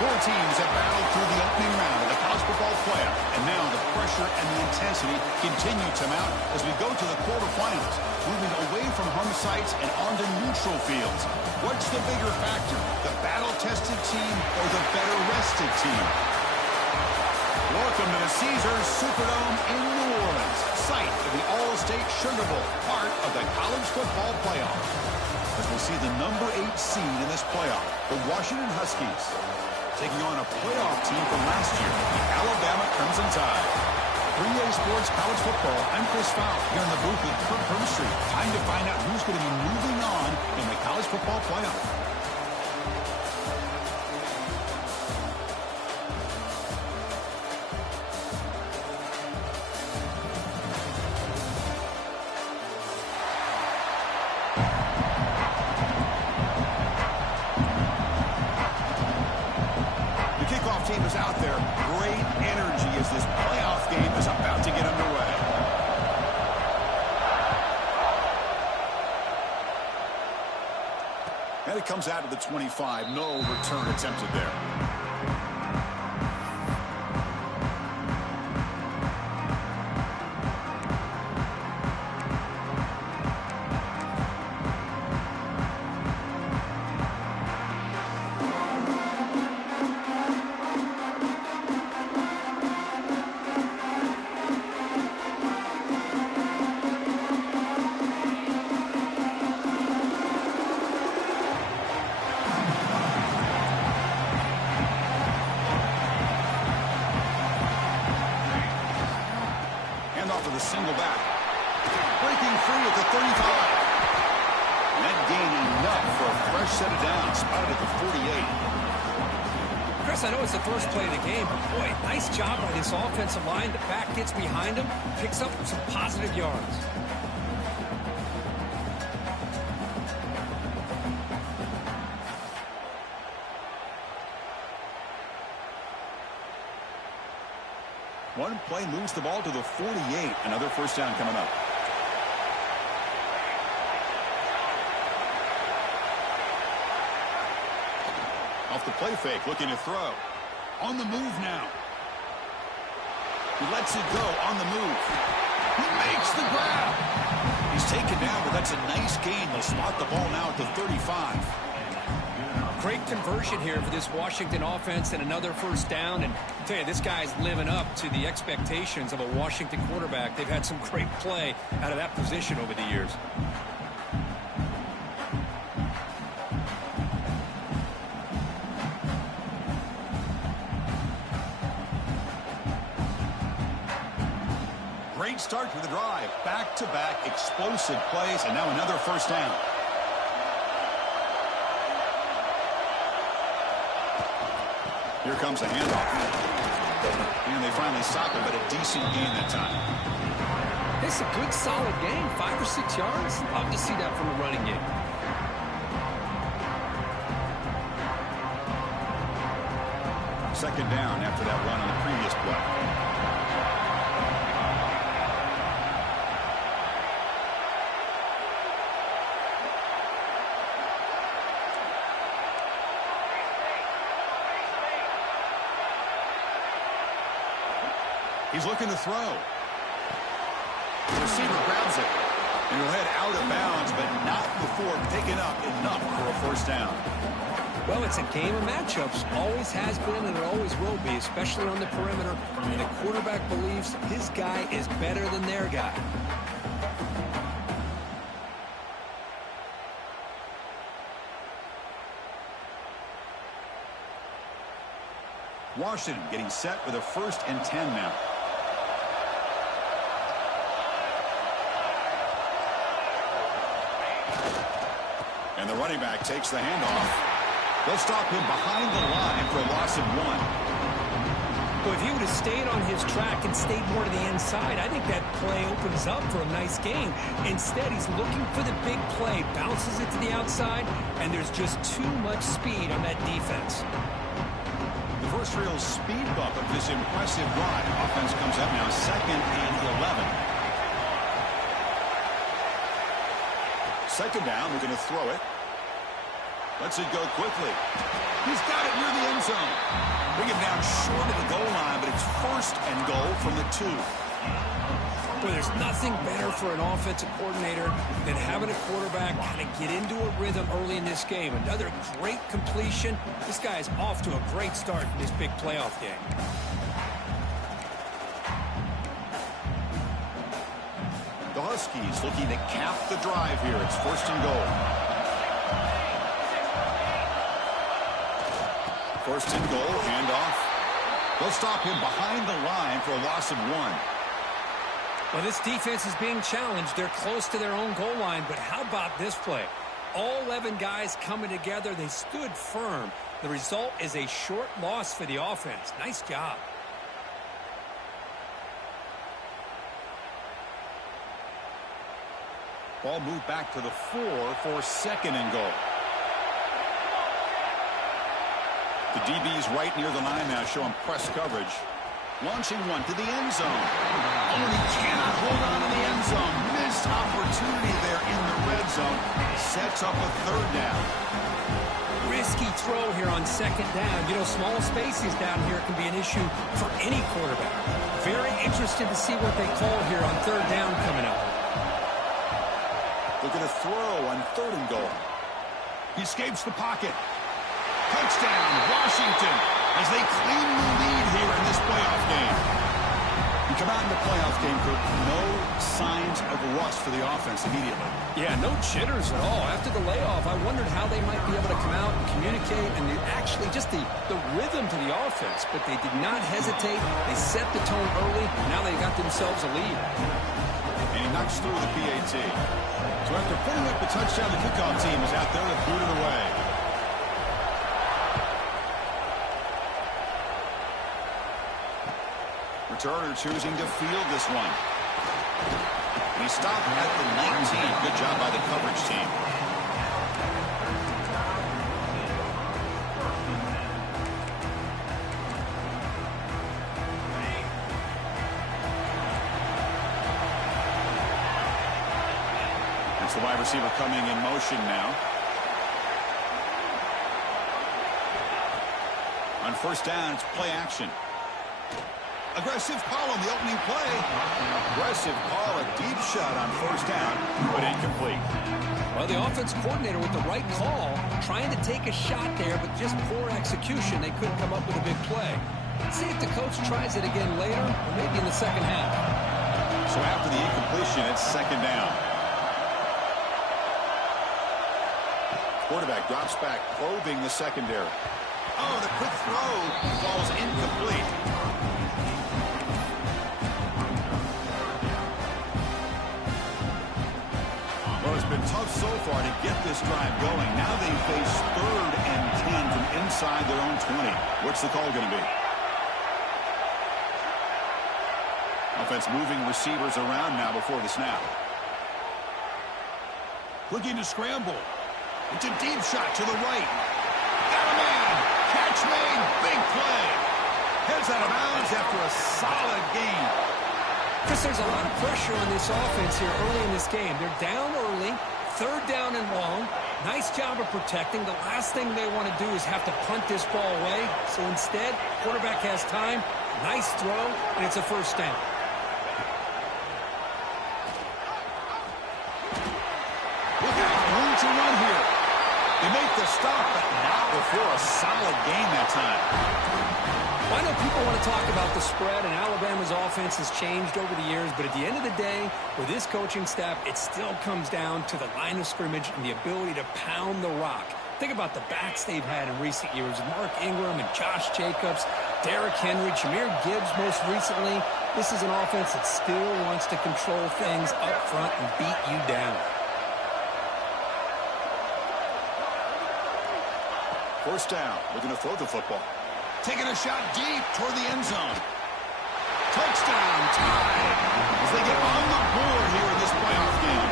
Four teams have battled through the opening round of the college football playoff, and now the pressure and the intensity continue to mount as we go to the quarterfinals, moving away from home sites and onto neutral fields. What's the bigger factor, the battle-tested team or the better-rested team? Welcome to the Caesars Superdome in New Orleans, site of the All-State Sugar Bowl, part of the college football playoff. As we'll see the number 8 seed in this playoff, the Washington Huskies, taking on a playoff team from last year, the Alabama Crimson Tide. 3A Sports College Football, I'm Chris Fowler, here in the booth with Kurt Permstreit. Time to find out who's going to be moving on in the college football playoff. Team is out there. Great energy as this playoff game is about to get underway. And it comes out to the 25. No return attempted there. Single back. Breaking free at the 35. That gain enough for a fresh set of downs. Spotted at the 48. Chris, I know it's the first play of the game, but boy, nice job by this offensive line. The back gets behind him, picks up some positive yards. One play moves the ball to the 48. Another first down coming up. Off the play fake, looking to throw. On the move now. He lets it go on the move. He makes the grab. He's taken down, but that's a nice gain. They'll spot the ball now at the 35. Great conversion here for this Washington offense and another first down. And I tell you, this guy's living up to the expectations of a Washington quarterback. They've had some great play out of that position over the years. Great start to the drive. Back-to-back explosive plays, and now another first down. Here comes a handoff. And they finally stop it, but a decent gain that time. It's a good, solid game. 5 or 6 yards. Love to see that from a running game. Second down after that run on the previous play. He's looking to throw. The receiver grabs it. And he'll head out of bounds, but not before picking up enough for a first down. Well, it's a game of matchups. Always has been and it always will be, especially on the perimeter. And the quarterback believes his guy is better than their guy. Washington getting set with a 1st and 10 now. And the running back takes the handoff. They'll stop him behind the line for a loss of 1. Well, if he would have stayed on his track and stayed more to the inside, I think that play opens up for a nice gain. Instead, he's looking for the big play, bounces it to the outside, and there's just too much speed on that defense. The first real speed bump of this impressive drive. Offense comes up now 2nd and 11. Second down, we're going to throw it. Lets it go quickly. He's got it near the end zone. Bring him down short of the goal line, but it's first and goal from the 2. Well, there's nothing better for an offensive coordinator than having a quarterback kind of get into a rhythm early in this game. Another great completion. This guy is off to a great start in this big playoff game. The Huskies looking to cap the drive here. It's first and goal. First and goal, handoff. They'll stop him behind the line for a loss of 1. Well, this defense is being challenged. They're close to their own goal line, but how about this play? All 11 guys coming together. They stood firm. The result is a short loss for the offense. Nice job. Ball moved back to the 4 for second and goal. The DB's right near the line now, showing press coverage. Launching one to the end zone. Oh, and he cannot hold on to the end zone. Missed opportunity there in the red zone. Sets up a third down. Risky throw here on second down. You know, small spaces down here can be an issue for any quarterback. Very interested to see what they call here on third down coming up. They're going to throw on third and goal. He escapes the pocket. Touchdown, Washington, as they claim the lead here in this playoff game. You come out in the playoff game, Kirk, no signs of rust for the offense immediately. Yeah, no jitters at all. After the layoff, I wondered how they might be able to come out and communicate and actually just the rhythm to the offense. But they did not hesitate. They set the tone early. Now they got themselves a lead. And he knocks through the PAT. So after putting up the touchdown, the kickoff team is out there to boot it away. Returner choosing to field this one. And he stopped at the 19. Good job by the coverage team. That's the wide receiver coming in motion now. On first down, it's play action. Aggressive call on the opening play. Aggressive call, a deep shot on first down, but incomplete. Well, the offense coordinator with the right call, trying to take a shot there, but just poor execution. They couldn't come up with a big play. Let's see if the coach tries it again later, or maybe in the second half. So after the incompletion, it's second down. Quarterback drops back, probing the secondary. Oh, the quick throw falls incomplete. Well, it's been tough so far to get this drive going. Now they face 3rd and 10 from inside their own 20. What's the call going to be? Offense moving receivers around now before the snap. Looking to scramble. It's a deep shot to the right. Got a man. Catch made. Big play. Heads out of bounds after a solid game. Chris, there's a lot of pressure on this offense here early in this game. They're down early, 3rd down and long. Nice job of protecting. The last thing they want to do is have to punt this ball away. So instead, quarterback has time. Nice throw, and it's a first down. Look out, room to run here. They make the stop, but not before a solid game that time. Well, I know people want to talk about the spread, and Alabama's offense has changed over the years, but at the end of the day, with this coaching staff, it still comes down to the line of scrimmage and the ability to pound the rock. Think about the backs they've had in recent years. Mark Ingram and Josh Jacobs, Derrick Henry, Jahmyr Gibbs most recently. This is an offense that still wants to control things up front and beat you down. First down. Looking to throw the football. Taking a shot deep toward the end zone. Touchdown, tied, as they get on the board here in this playoff game.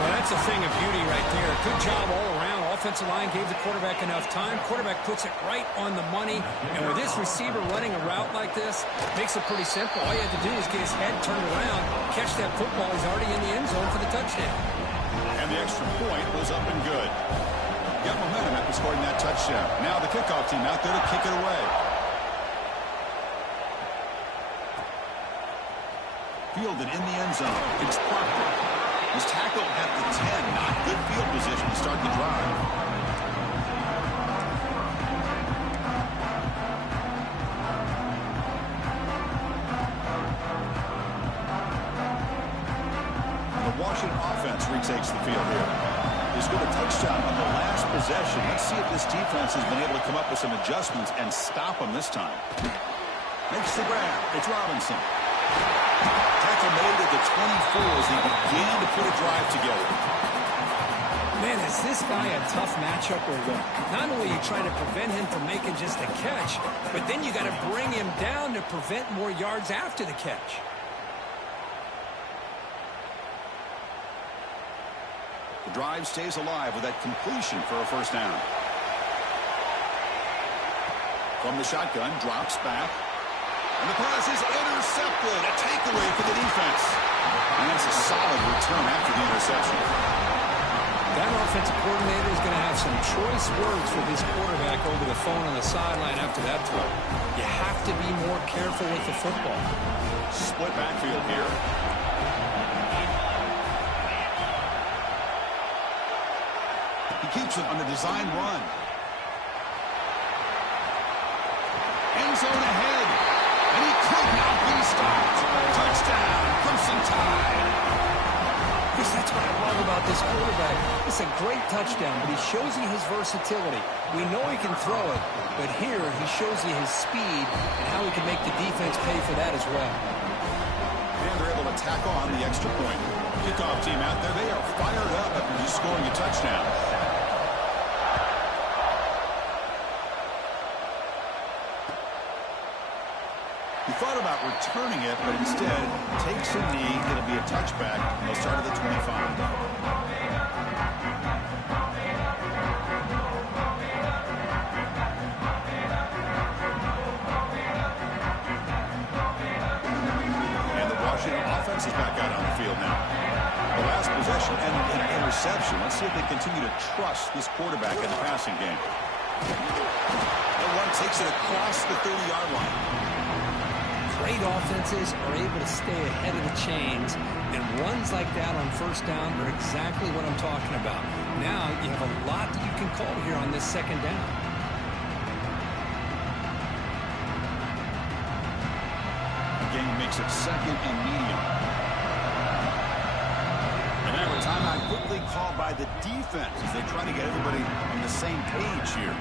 Well, that's a thing of beauty right there. Good job all around. Offensive line gave the quarterback enough time. Quarterback puts it right on the money. And with this receiver running a route like this, makes it pretty simple. All you have to do is get his head turned around, catch that football. He's already in the end zone for the touchdown. And the extra point was up and good. Got momentum after scoring that touchdown. Now the kickoff team out there to kick it away. Fielded in the end zone. It's Proctor. He's tackled at the 10. Not good field position to start the drive. Washington offense retakes the field here. They scored a touchdown on the last possession. Let's see if this defense has been able to come up with some adjustments and stop them this time. Makes the grab. It's Robinson. Tackle made at the 24 as they began to put a drive together. Man, is this guy a tough matchup or what? Not only are you trying to prevent him from making just a catch, but then you got to bring him down to prevent more yards after the catch. The drive stays alive with that completion for a first down. From the shotgun, drops back. And the pass is intercepted. A takeaway for the defense. And that's a solid return after the interception. That offensive coordinator is going to have some choice words for his quarterback over the phone on the sideline after that throw. You have to be more careful with the football. Split backfield here. He keeps it on the design run. End zone ahead. And he could not be stopped. Touchdown. Crimson Tide. Chris, that's what I love about this quarterback. It's a great touchdown, but he shows you his versatility. We know he can throw it, but here he shows you his speed and how he can make the defense pay for that as well. And they're able to tack on the extra point. Kickoff team out there, they are fired up after just scoring a touchdown. He thought about returning it, but instead takes a knee. It'll be a touchback. They'll start at the 25. And the Washington offense is back out on the field now. The last possession ended in an interception. Let's see if they continue to trust this quarterback in the passing game. The one takes it across the 30-yard line. Great offenses are able to stay ahead of the chains, and runs like that on first down are exactly what I'm talking about. Now you have a lot that you can call here on this second down. The game makes it second and medium. And now a timeout quickly called by the defense as they try to get everybody on the same page here.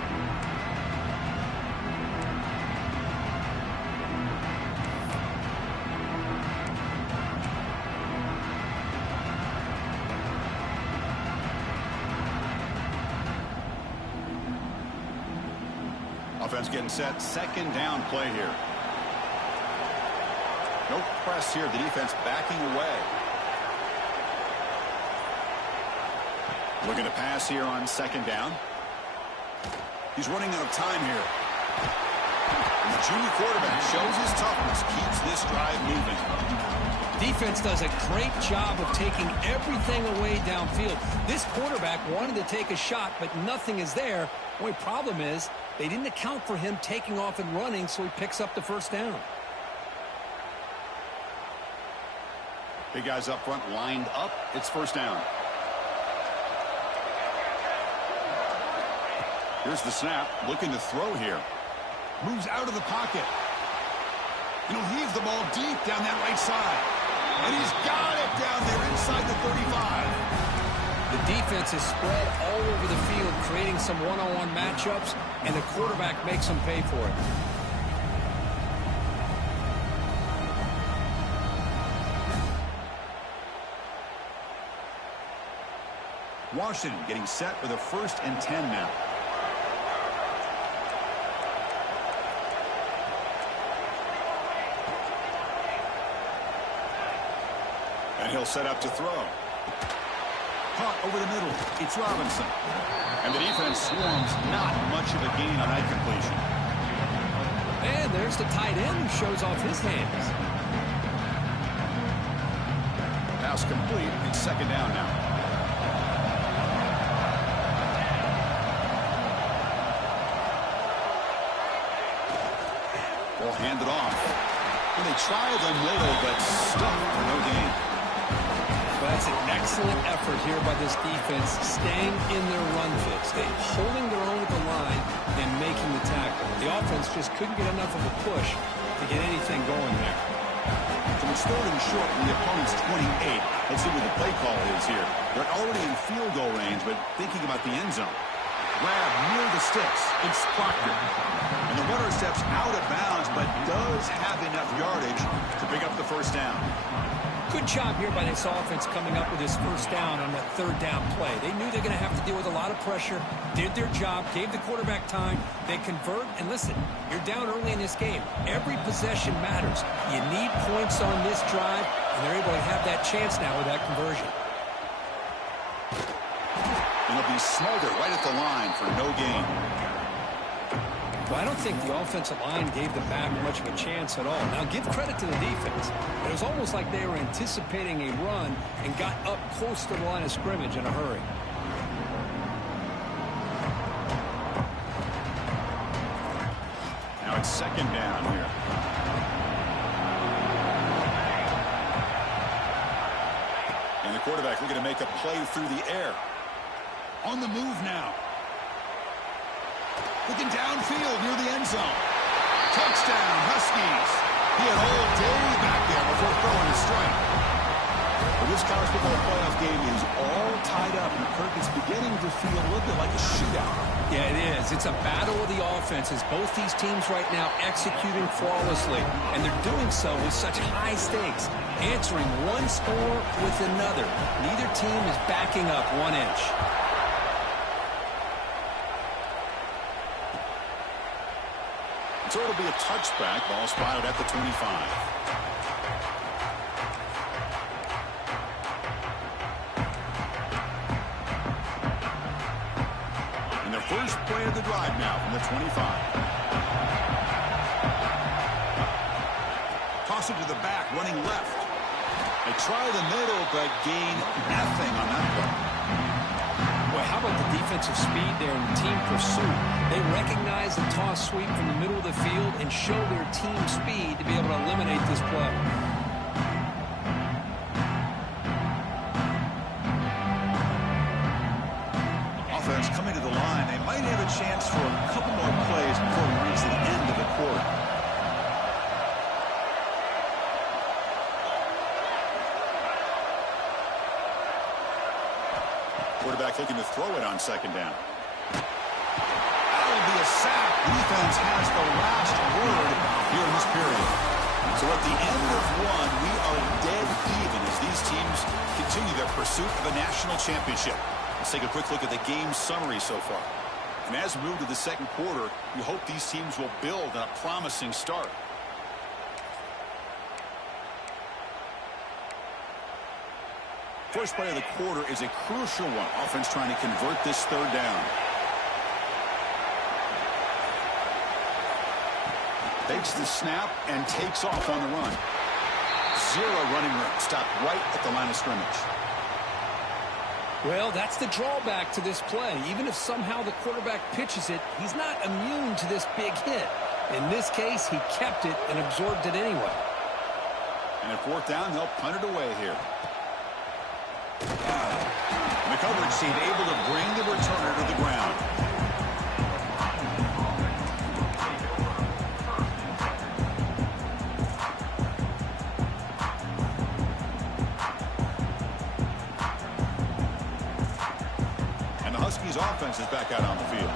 Offense getting set. Second down play here. No press here. The defense backing away. Looking to pass here on second down. He's running out of time here. And the junior quarterback shows his toughness, keeps this drive moving. Defense does a great job of taking everything away downfield. This quarterback wanted to take a shot, but nothing is there. The only problem is they didn't account for him taking off and running, so he picks up the first down. Big guys up front lined up. It's first down. Here's the snap. Looking to throw here. Moves out of the pocket. And he'll heave the ball deep down that right side. And he's got it down there inside the 35. The defense is spread all over the field, creating some one-on-one matchups, and the quarterback makes them pay for it. Washington getting set for the 1st and 10 now. And he'll set up to throw. Caught over the middle. It's Robinson. And the defense swarms. Not much of a gain on that completion. And there's the tight end who shows off his hands. Pass complete. It's second down now. Will hand it off. And they try the middle, but stuck for no gain. Well, that's an excellent effort here by this defense, staying in their run fix. They holding their own at the line and making the tackle. The offense just couldn't get enough of a push to get anything going there. So it's third and short from the opponent's 28. Let's see what the play call is here. They're already in field goal range, but thinking about the end zone. Grab near the sticks. It's Proctor. And the runner steps out of bounds, but does have enough yardage to pick up the first down. Good job here by this offense coming up with this first down on that third down play. They knew they're going to have to deal with a lot of pressure, did their job, gave the quarterback time. They convert, and listen, you're down early in this game. Every possession matters. You need points on this drive, and they're able to have that chance now with that conversion. And it'll be smothered right at the line for no gain. Well, I don't think the offensive line gave the back much of a chance at all. Now, give credit to the defense. It was almost like they were anticipating a run and got up close to the line of scrimmage in a hurry. Now it's second down here. And the quarterback looking to make a play through the air. On the move now. Looking downfield near the end zone. Touchdown, Huskies. He had all day back there before throwing a strike. But this college football playoff game is all tied up, and Kirk is beginning to feel a little bit like a shootout. Yeah, it is. It's a battle of the offenses. Both these teams right now executing flawlessly, and they're doing so with such high stakes, answering one score with another. Neither team is backing up 1 inch. So it'll be a touchback. Ball spotted at the 25. And their first play of the drive now from the 25. Toss it to the back, running left. They try the middle, but gain nothing on that play. Well, how about the defensive speed there in team pursuit? They recognize the toss sweep from the middle of the field and show their team speed to be able to eliminate this play. Offense coming to the line. They might have a chance for a couple more plays before we reach the end of the quarter. Quarterback looking to throw it on second down. That'll be a sack. Defense has the last word here in this period. So at the end of one, we are dead even as these teams continue their pursuit of a national championship. Let's take a quick look at the game summary so far. And as we move to the second quarter, we hope these teams will build on a promising start. First play of the quarter is a crucial one. Offense trying to convert this third down. Takes the snap and takes off on the run. Zero running room. Stopped right at the line of scrimmage. Well, that's the drawback to this play. Even if somehow the quarterback pitches it, he's not immune to this big hit. In this case, he kept it and absorbed it anyway. And at fourth down, they'll punt it away here. And the coverage team able to bring the returner to the ground. And the Huskies offense is back out on the field.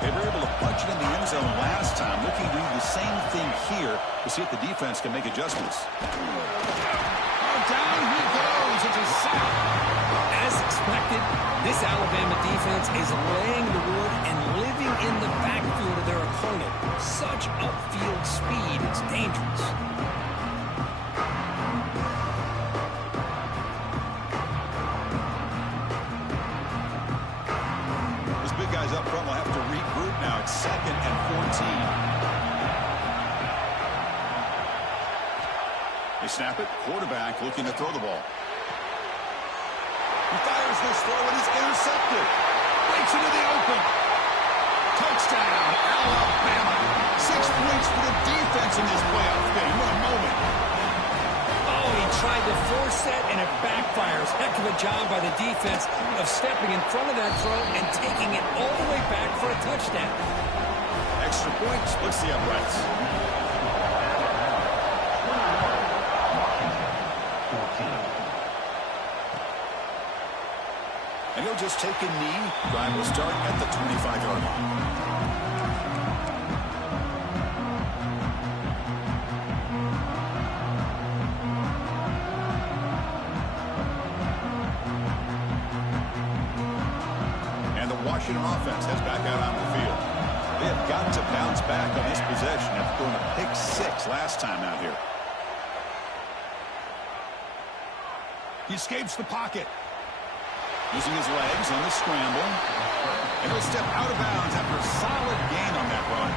They were able to punch it in the end zone last time, looking to do the same thing here to see if the defense can make adjustments. Down he goes. It's a sack. As expected, this Alabama defense is laying the wood and living in the backfield of their opponent. Such upfield speed, it's dangerous. Those big guys up front will have to regroup now. It's 2nd and 14. They snap it. Quarterback looking to throw the ball. He fires this throw and he's intercepted. Breaks into the open. Touchdown, Alabama. 6 points for the defense. sensing this play out fitting. What a moment. Oh, he tried to force that, and it backfires. Heck of a job by the defense of stepping in front of that throw and taking it all the way back for a touchdown. Extra point splits the uprights. And he'll just take a knee. Drive will start at the 25-yard line. Washington offense heads back out on the field. They have got to bounce back on this possession after throwing a pick 6 last time out here. He escapes the pocket. Using his legs on the scramble. And he'll step out of bounds after a solid gain on that run.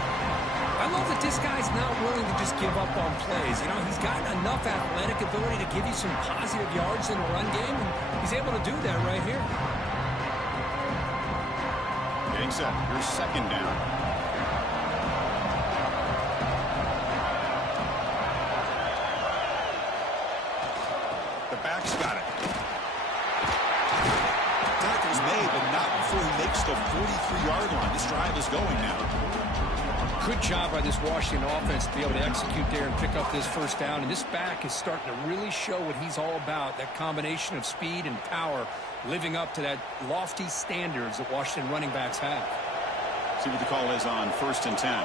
I love that this guy's not willing to just give up on plays. You know, he's got enough athletic ability to give you some positive yards in the run game, and he's able to do that right here. Getting set. Here's second down. The back's got it. Tackle's made, but not before he makes the 43-yard line. This drive is going now. Good job by this Washington offense to be able to execute there and pick up this first down. And this back is starting to really show what he's all about, that combination of speed and power, living up to that lofty standards that Washington running backs have. See what the call is on 1st and 10.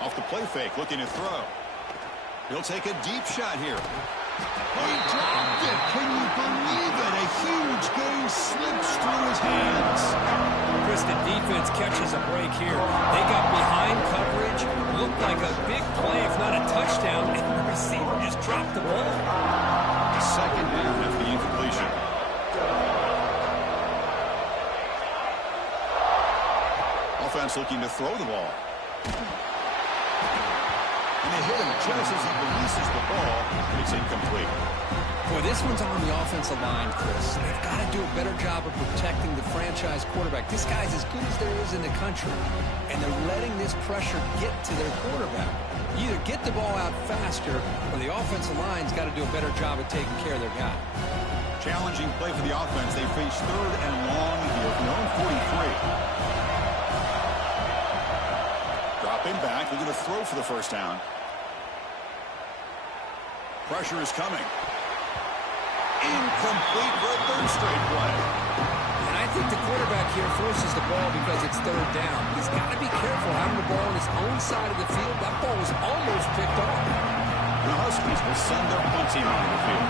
Off the play fake, looking to throw. He'll take a deep shot here. Oh, he dropped it. Can you believe it? A huge gain slips through his hands. Chris, the defense catches a break here. They got behind coverage. Looked like a big play, if not a touchdown, and the receiver just dropped the ball. Second down after the incompletion. Offense looking to throw the ball. And they hit him just as he releases the ball. It's incomplete. Boy, this one's on the offensive line, Chris. They've got to do a better job of protecting the franchise quarterback. This guy's as good as there is in the country, and they're letting this pressure get to their quarterback. You either get the ball out faster, or the offensive line's got to do a better job of taking care of their guy. Challenging play for the offense. They face 3rd and long here from their own 43. Dropping back. They're going to throw for the first down. Pressure is coming. Incomplete for a 3rd straight play. And I think the quarterback here forces the ball because it's 3rd down. He's got to be careful having the ball on his own side of the field. That ball was almost picked off. The Huskies will send their punt team onto the field.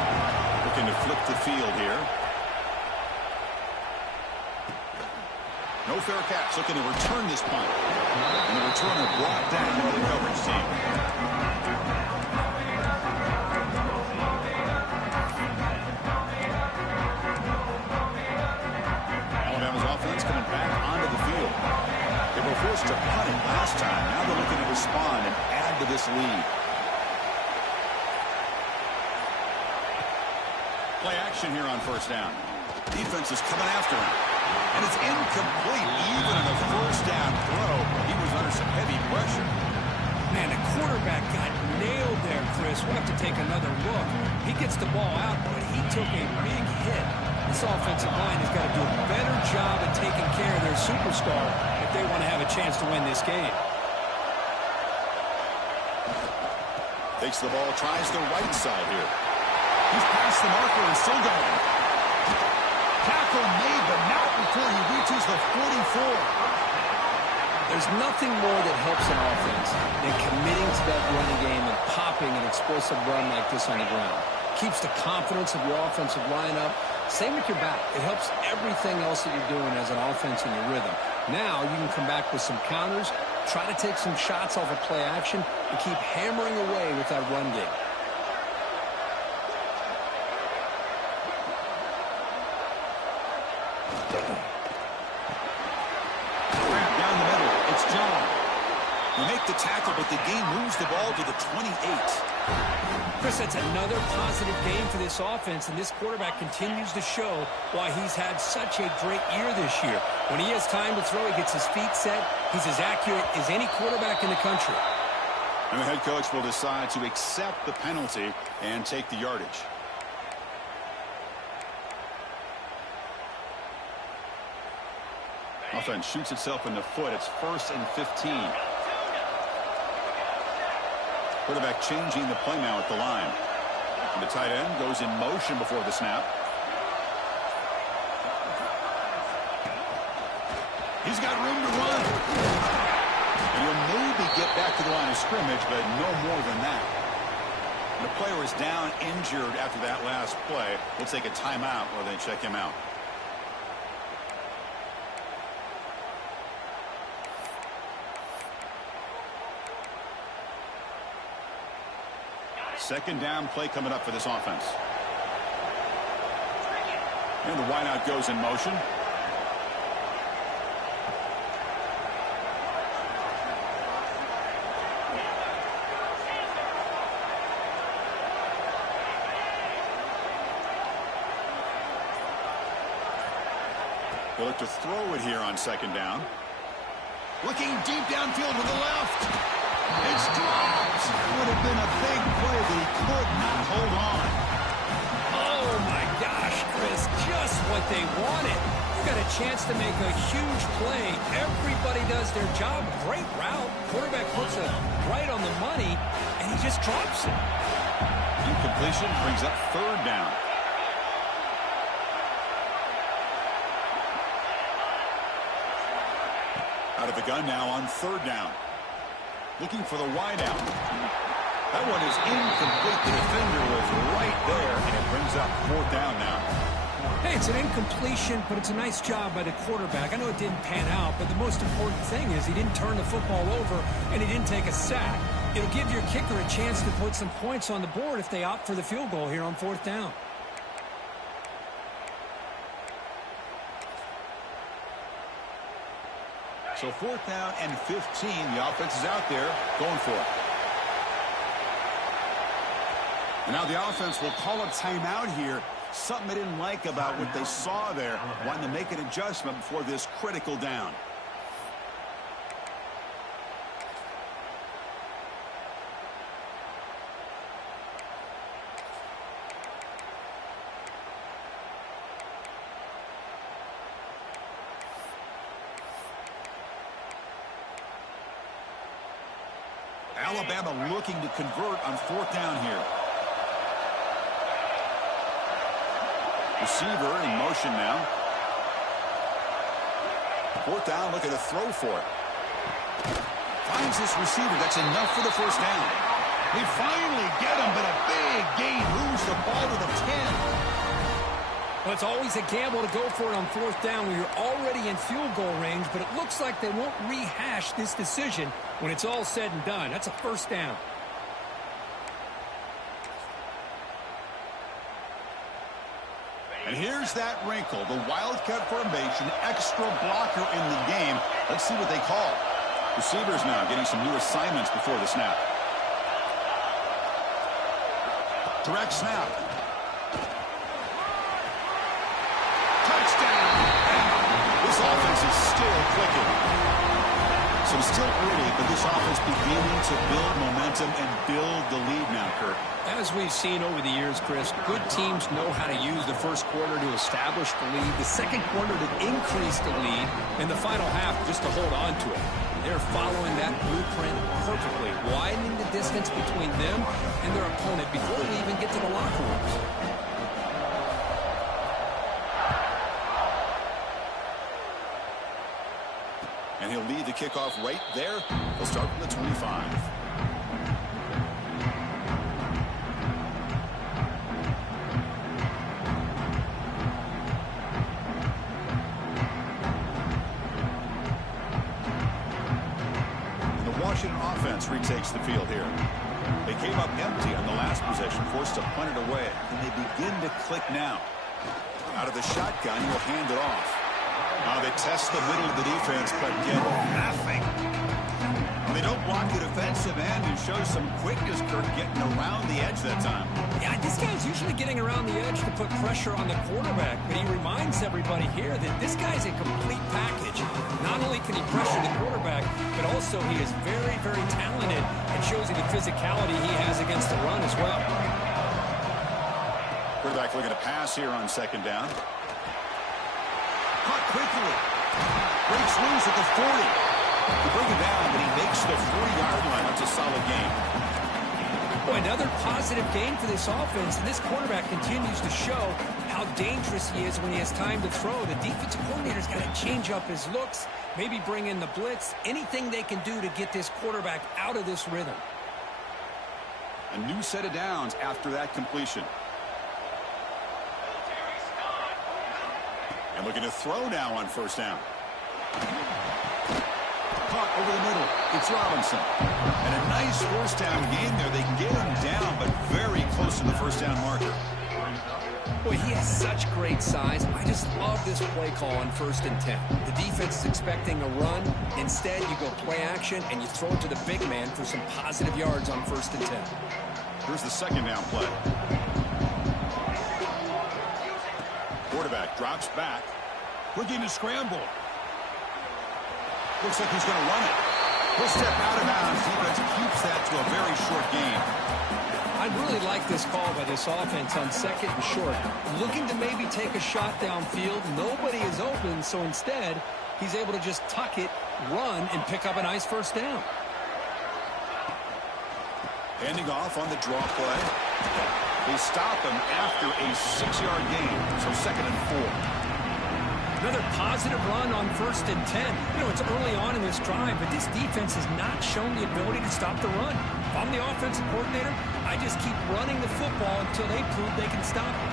Looking to flip the field here. No fair catch. Looking to return this punt. And the returner brought down by the coverage team. Alabama's offense coming back onto the field. They were forced to punt it last time. Now they're looking to respond and add to this lead. Play action here on 1st down. Defense is coming after him. And it's incomplete. Even in a 1st down throw, he was under some heavy pressure. Man, the quarterback got nailed there, Chris. We'll have to take another look. He gets the ball out, but he took a big hit. This offensive line has got to do a better job of taking care of their superstar if they want to have a chance to win this game. Takes the ball, tries the right side here. He's past the marker and still going. Tackle made, but not before he reaches the 44. There's nothing more that helps an offense than committing to that running game and popping an explosive run like this on the ground. Keeps the confidence of your offensive lineup. Same with your back. It helps everything else that you're doing as an offense in your rhythm. Now you can come back with some counters, try to take some shots off of play action, and keep hammering away with that run game. They make the tackle, but the game moves the ball to the 28. Chris, that's another positive game for this offense, and this quarterback continues to show why he's had such a great year this year. When he has time to throw, he gets his feet set. He's as accurate as any quarterback in the country. And the head coach will decide to accept the penalty and take the yardage. Offense shoots itself in the foot. It's 1st and 15. Quarterback changing the play now at the line. And the tight end goes in motion before the snap. He's got room to run. And he'll maybe get back to the line of scrimmage, but no more than that. The player is down injured after that last play. We'll take a timeout while they check him out. Second down play coming up for this offense. And the wideout goes in motion. They'll look to throw it here on second down. Looking deep downfield with the left. It's dropped. Would have been a big play, but he could not hold on. Oh, my gosh, Chris, just what they wanted. You got a chance to make a huge play. Everybody does their job. Great route. Quarterback puts it right on the money, and he just drops it. Incompletion brings up third down. Out of the gun now on third down. Looking for the wideout. That one is incomplete. The defender was right there, and it brings up fourth down now. Hey, it's an incompletion, but it's a nice job by the quarterback. I know it didn't pan out, but the most important thing is he didn't turn the football over, and he didn't take a sack. It'll give your kicker a chance to put some points on the board if they opt for the field goal here on fourth down. So fourth down and 15. The offense is out there going for it. And now the offense will call a timeout here. Something they didn't like about what they saw there. Wanting to make an adjustment before this critical down. Alabama looking to convert on fourth down here. Receiver in motion now. Fourth down, looking to throw for it. Finds this receiver. That's enough for the first down. They finally get him, but a big gain moves the ball to the 10. Well, it's always a gamble to go for it on fourth down when you're already in field goal range, but it looks like they won't rehash this decision when it's all said and done. That's a first down. And here's that wrinkle, the Wildcat formation, extra blocker in the game. Let's see what they call. Receivers now getting some new assignments before the snap. Direct snap. Touchdown! This offense is still clicking. So still early, but this offense beginning to build momentum and build the lead now, Kurt. As we've seen over the years, Chris, good teams know how to use the first quarter to establish the lead, the second quarter to increase the lead, and the final half just to hold on to it. They're following that blueprint perfectly, widening the distance between them and their opponent before they even get to the locker rooms. And he'll lead the kickoff right there. He'll start from the 25. Washington offense retakes the field here. They came up empty on the last possession, forced to punt it away. And they begin to click now. Out of the shotgun, he'll hand it off. They test the middle of the defense, but get nothing. They don't block the defensive end and show some quickness, Kirk, getting around the edge that time. Yeah, this guy's usually getting around the edge to put pressure on the quarterback, but he reminds everybody here that this guy's a complete package. Not only can he pressure the quarterback, but also he is very, very talented and shows you the physicality he has against the run as well. Quarterback looking to pass here on second down. Caught quickly. Breaks loose at the 40. To bring it down, but he makes the 40-yard line. That's a solid game. Boy, another positive game for this offense, and this quarterback continues to show how dangerous he is when he has time to throw. The defensive coordinator's got to change up his looks, maybe bring in the blitz, anything they can do to get this quarterback out of this rhythm. A new set of downs after that completion. And looking to throw now on first down. Caught over the middle. It's Robinson. And a nice first down game there. They can get him down, but very close to the first down marker. Boy, he has such great size. I just love this play call on 1st and 10. The defense is expecting a run. Instead, you go play action, and you throw it to the big man for some positive yards on 1st and 10. Here's the second down play. Quarterback drops back. Looking to scramble. Looks like he's going to run it. He'll step out of bounds. Defense keeps that to a very short game. I really like this call by this offense on 2nd and short. Looking to maybe take a shot downfield. Nobody is open, so instead, he's able to just tuck it, run, and pick up a nice first down. Handing off on the draw play. They stop him after a 6-yard gain, so 2nd and 4. Another positive run on 1st and 10. You know, it's early on in this drive, but this defense has not shown the ability to stop the run. If I'm the offensive coordinator, I just keep running the football until they prove they can stop it.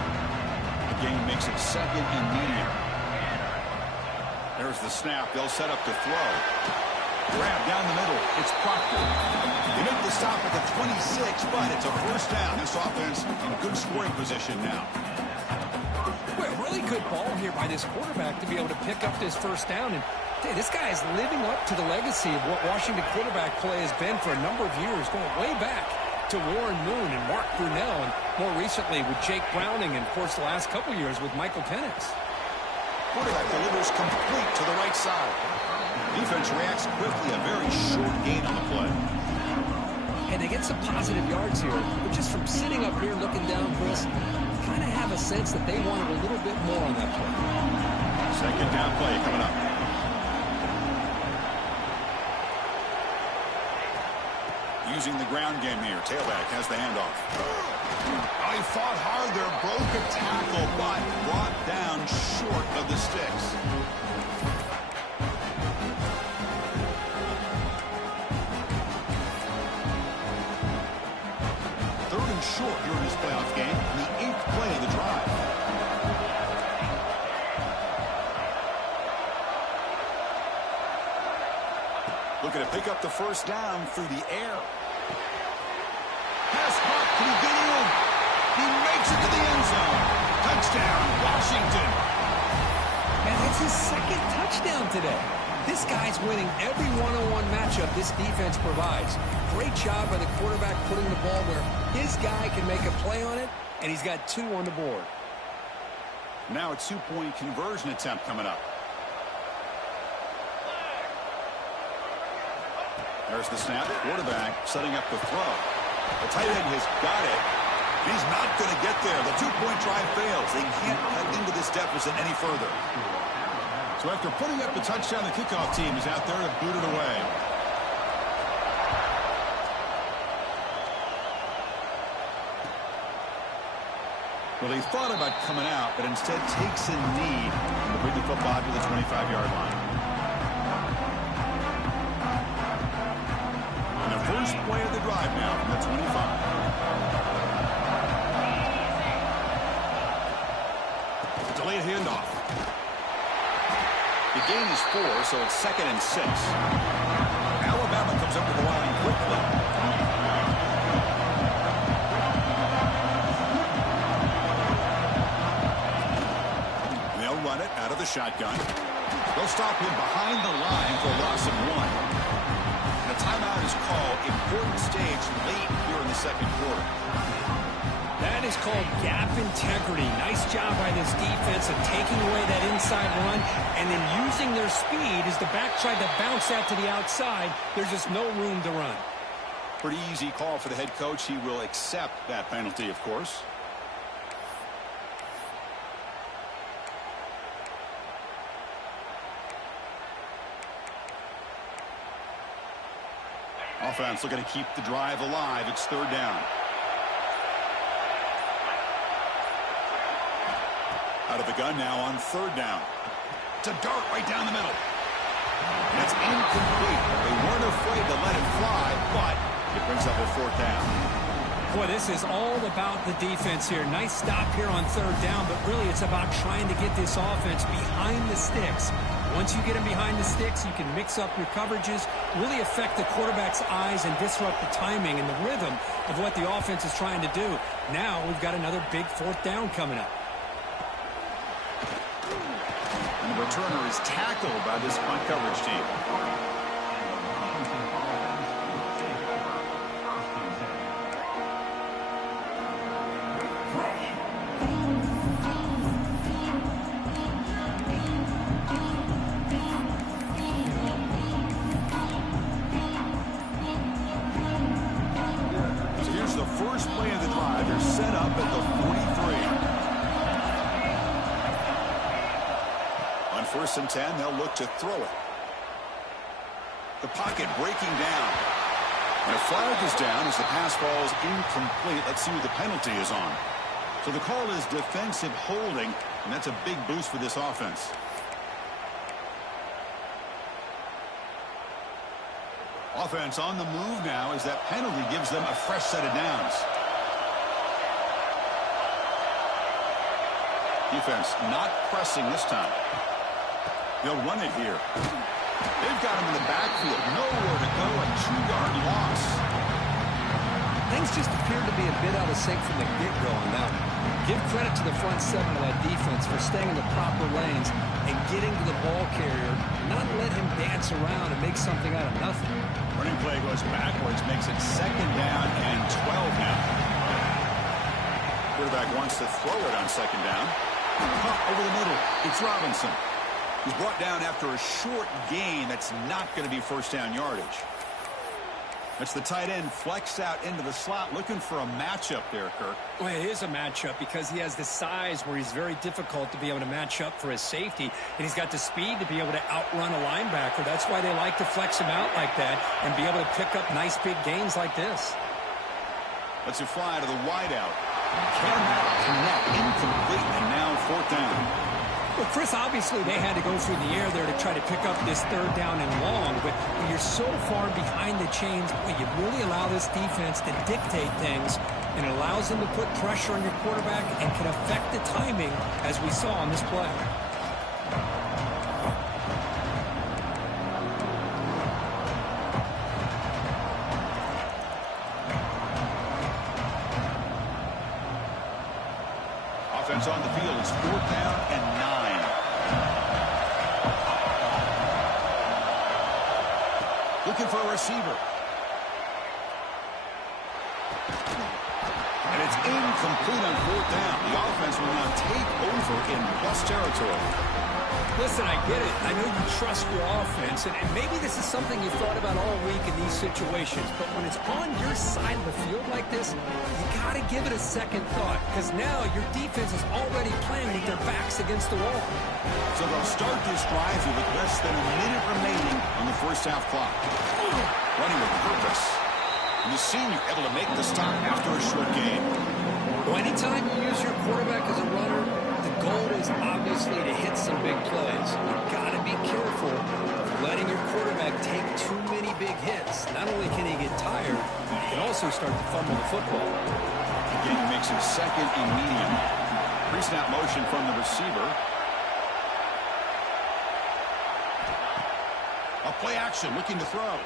The game makes it 2nd and medium. There's the snap. They'll set up to throw. Grab down the middle. It's Proctor. They make the stop at the 26, but it's a first down. This offense in good scoring position now. Well, really good ball here by this quarterback to be able to pick up this first down. And hey, this guy is living up to the legacy of what Washington quarterback play has been for a number of years, going way back to Warren Moon and Mark Brunell, and more recently with Jake Browning, and, of course, the last couple years with Michael Penix. Quarterback delivers complete to the right side. Defense reacts quickly. A very short gain on the play. And they get some positive yards here, but just from sitting up here looking down, Chris, kind of have a sense that they wanted a little bit more on that play. Second down play coming up. Using the ground game here. Tailback has the handoff. He fought hard there, broke a tackle, but brought down short of the sticks. Third and short here in this playoff game, and the 8th play of the drive. Looking to pick up the first down through the air. Pass caught. Can he get in? He makes it to the end zone. Touchdown, Washington. Man, that's his 2nd touchdown today. This guy's winning every one-on-one matchup this defense provides. Great job by the quarterback putting the ball where his guy can make a play on it, and he's got 2 on the board. Now a 2-point conversion attempt coming up. There's the snap. Quarterback setting up the throw. The tight end has got it. He's not going to get there. The 2-point try fails. They can't cut into this deficit any further. So after putting up the touchdown, the kickoff team is out there to boot it away. Well, he thought about coming out, but instead takes a knee to bring the football to the 25-yard line. And the first play of the drive now from the 25. Delayed handoff. The gain is 4, so it's 2nd and 6. Alabama comes up to the line quickly. They'll run it out of the shotgun. They'll stop him behind the line for a loss of 1. And a timeout is called. Important stage late here in the second quarter. That is called gap integrity. Nice job by this defense of taking away that inside run and then using their speed as the back tried to bounce that to the outside. There's just no room to run. Pretty easy call for the head coach. He will accept that penalty, of course. Offense looking to keep the drive alive. It's third down. Out of the gun now on third down. It's a dart right down the middle. And it's incomplete. They weren't afraid to let it fly, but it brings up a fourth down. Boy, this is all about the defense here. Nice stop here on third down, but really it's about trying to get this offense behind the sticks. Once you get them behind the sticks, you can mix up your coverages, really affect the quarterback's eyes and disrupt the timing and the rhythm of what the offense is trying to do. Now we've got another big fourth down coming up. And the returner is tackled by this punt coverage team. So here's the first play of the drive. They're set up at the 43. First and 10, they'll look to throw it. The pocket breaking down. And a flag is down as the pass falls incomplete. Let's see who the penalty is on. So the call is defensive holding, and that's a big boost for this offense. Offense on the move now as that penalty gives them a fresh set of downs. Defense not pressing this time. They'll run it here. They've got him in the backfield. Nowhere to go. A 2-yard loss. Things just appear to be a bit out of sync from the get-go on that one. Give credit to the front seven of that defense for staying in the proper lanes and getting to the ball carrier, not let him dance around and make something out of nothing. Running play goes backwards, makes it second down and 12 now. Quarterback wants to throw it on second down. Caught over the middle. It's Robinson. He's brought down after a short gain. That's not going to be first down yardage. That's the tight end flexed out into the slot, looking for a matchup there, Kirk. Well, it is a matchup because he has the size where he's very difficult to be able to match up for his safety, and he's got the speed to be able to outrun a linebacker. That's why they like to flex him out like that and be able to pick up nice big gains like this. Let's it fly to the wideout. Cannot connect, incomplete, and now fourth down. Well, Chris, obviously they had to go through the air there to try to pick up this third down and long, but when you're so far behind the chains, you really allow this defense to dictate things, and it allows them to put pressure on your quarterback and can affect the timing, as we saw on this play. Offense on the field. It's fourth down and 9. Looking for a receiver. And it's incomplete on fourth down. The offense will now take over in plus territory. Listen, I get it. I know you trust your offense, and maybe this is something you thought about all week in these situations, but when it's on your side of the field like this, you got to give it a second thought, because now your defense is already playing with their backs against the wall. So they'll start this drive with less than a minute remaining on the first half clock. Running with purpose. And the senior able to make the stop after a short gain. Well, anytime you use your quarterback as a runner, the goal is obviously to hit some big plays. You've got to be careful of letting your quarterback take too many big hits. Not only can he get tired, he can also start to fumble the football. Again, he makes it second and medium. Pre-snap motion from the receiver. A play action, looking to throw.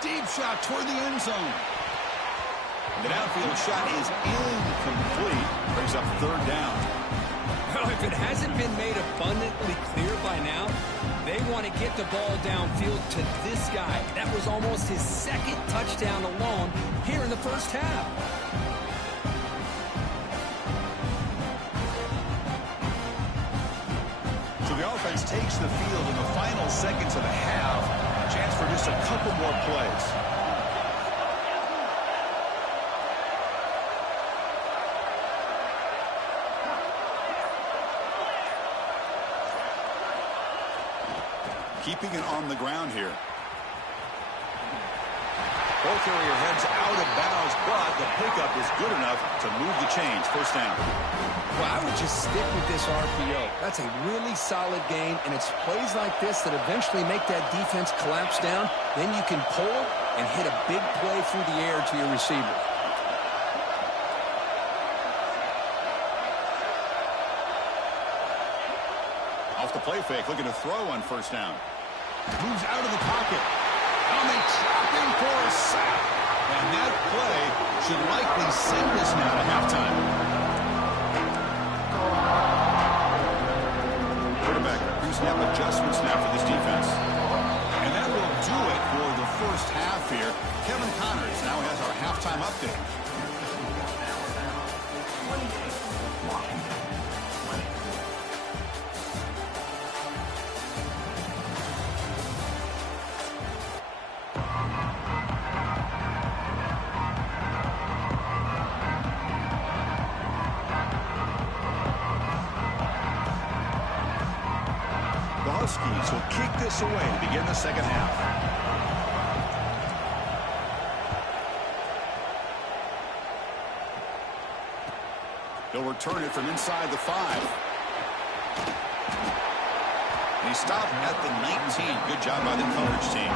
Deep shot toward the end zone. The downfield shot is incomplete. Brings up third down. Well, if it hasn't been made abundantly clear by now, they want to get the ball downfield to this guy. That was almost his second touchdown alone here in the first half. So the offense takes the field in the final seconds of the half. Chance for just a couple more plays. Keeping it on the ground here. Ball carrier heads out of bounds, but the pickup is good enough to move the chains. First down. Well, I would just stick with this RPO. That's a really solid game, and it's plays like this that eventually make that defense collapse down. Then you can pull and hit a big play through the air to your receiver. Off the play fake, looking to throw on first down. Moves out of the pocket. Now they trap him for a sack. And that play should likely send us now to halftime. Quarterback pre-snap adjustments now for this defense. And that will do it for the first half here. Kevin Connors now has our halftime update. Huskies will kick this away to begin the second half. He'll return it from inside the 5. And he stopped at the 19. Good job by the coverage team.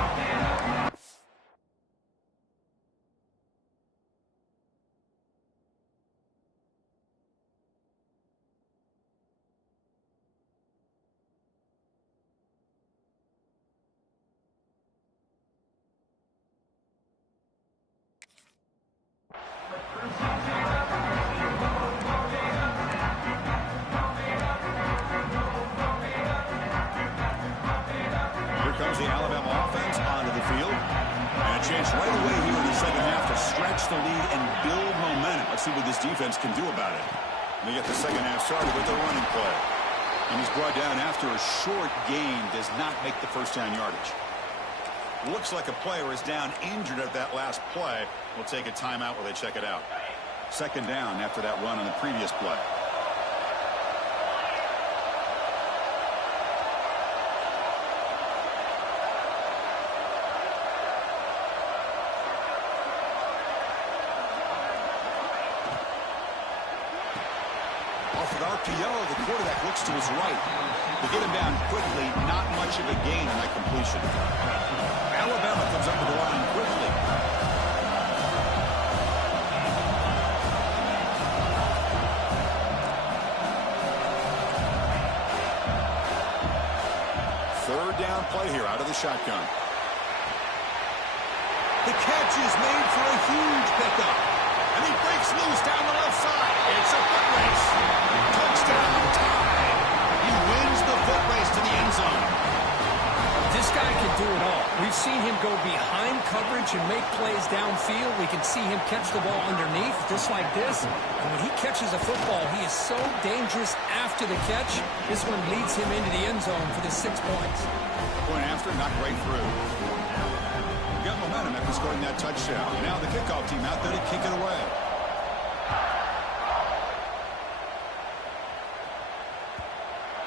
The Alabama offense onto the field. And a chance right away here in the second half to stretch the lead and build momentum. Let's see what this defense can do about it. And they get the second half started with the running play. And he's brought down after a short gain. Does not make the first down yardage. Looks like a player is down injured at that last play. We'll take a timeout while they check it out. Second down after that run on the previous play. RPO, the quarterback looks to his right. To get him down quickly, not much of a gain on that completion. Alabama comes up with the line quickly. Third down play here out of the shotgun. The catch is made for a huge pickup. And he breaks loose down the left side. It's a foot race. Touchdown, tie. He wins the foot race to the end zone. This guy can do it all. We've seen him go behind coverage and make plays downfield. We can see him catch the ball underneath, just like this. And when he catches a football, he is so dangerous after the catch. This one leads him into the end zone for the 6 points. Point after, knocked right through. Got momentum after scoring that touchdown. And now the kickoff team out there to kick it away.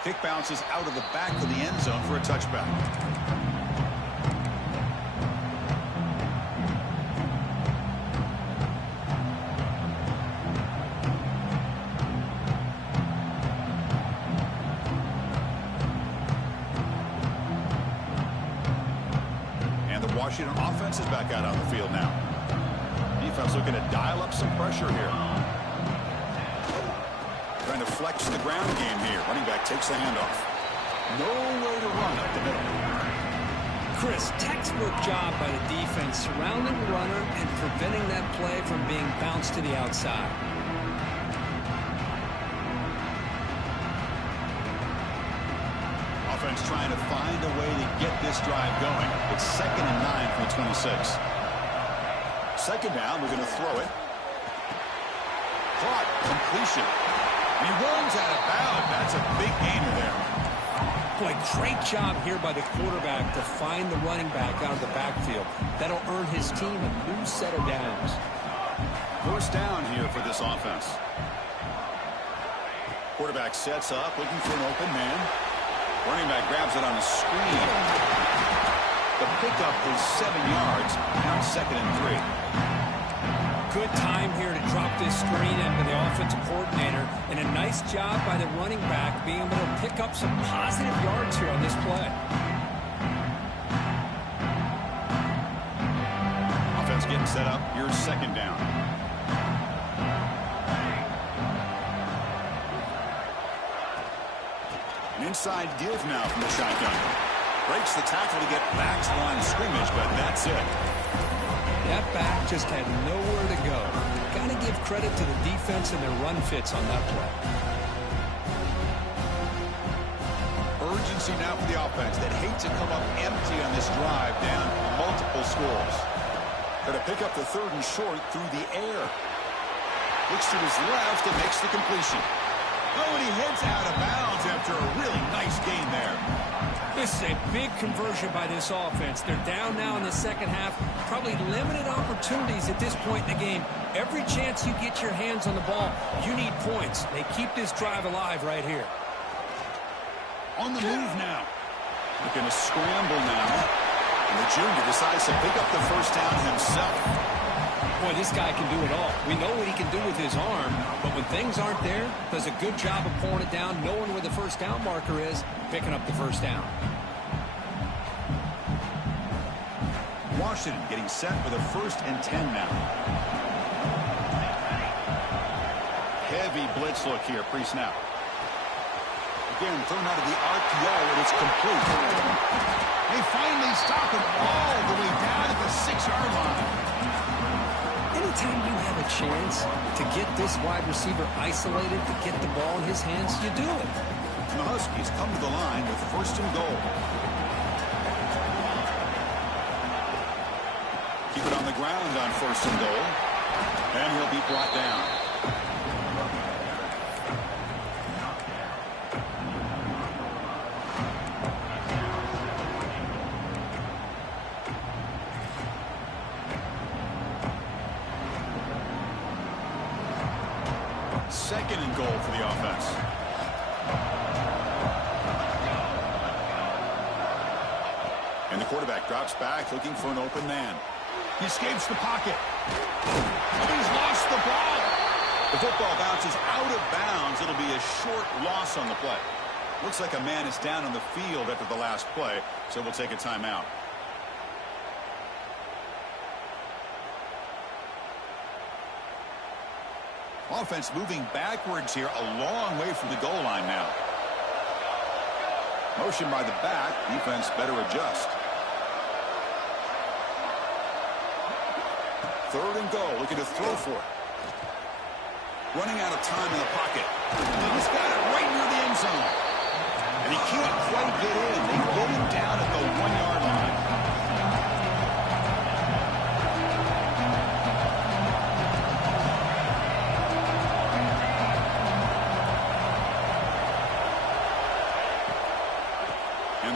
Kick bounces out of the back of the end zone for a touchback. Washington offense is back out on the field now. Defense looking to dial up some pressure here. Trying to flex the ground game here. Running back takes the handoff. Nowhere to run up the middle. Chris, textbook job by the defense surrounding the runner and preventing that play from being bounced to the outside. find a way to get this drive going. It's 2nd and 9 from the 26. Second down, we're going to throw it. Caught, completion. And he runs out of bounds. That's a big gainer there. Boy, great job here by the quarterback to find the running back out of the backfield. That'll earn his team a new set of downs. First down here for this offense. Quarterback sets up, looking for an open man. Running back grabs it on a screen. The pickup is 7 yards. Now 2nd and 3. Good time here to drop this screen into the offensive coordinator. And a nice job by the running back being able to pick up some positive yards here on this play. Offense getting set up. Here's 2nd down. An inside give now from the shotgun. Breaks the tackle to get back to the line of scrimmage, but that's it. That back just had nowhere to go. Got to give credit to the defense and their run fits on that play. Urgency now for the offense that hate to come up empty on this drive, down multiple scores. Going to pick up the 3rd and short through the air. Looks to his left and makes the completion. Oh, and he heads out of bounds after a really nice gain there. This is a big conversion by this offense. They're down now in the second half. Probably limited opportunities at this point in the game. Every chance you get your hands on the ball, you need points. They keep this drive alive right here. On the move now. Looking to scramble now. And the junior decides to pick up the first down himself. Boy, this guy can do it all. We know what he can do with his arm, but when things aren't there, does a good job of pulling it down, knowing where the first down marker is, picking up the first down. Washington getting set for the 1st and 10 now. Heavy blitz look here, pre-snap. Again, thrown out of the RPO, and it's complete. They finally stop him all the way down at the 6-yard line. Anytime you have a chance to get this wide receiver isolated, to get the ball in his hands, you do it. And the Huskies come to the line with 1st and goal. Keep it on the ground on 1st and goal. And he'll be brought down. Second and goal for the offense. And the quarterback drops back, looking for an open man. He escapes the pocket. Oh, he's lost the ball. The football bounces out of bounds. It'll be a short loss on the play. Looks like a man is down on the field after the last play, so we'll take a timeout. Offense moving backwards here, a long way from the goal line now. Motion by the back. Defense better adjust. 3rd and goal, looking to throw for it. Running out of time in the pocket. He's got it right near the end zone. And he can't quite get in. They get him down at the 1-yard line.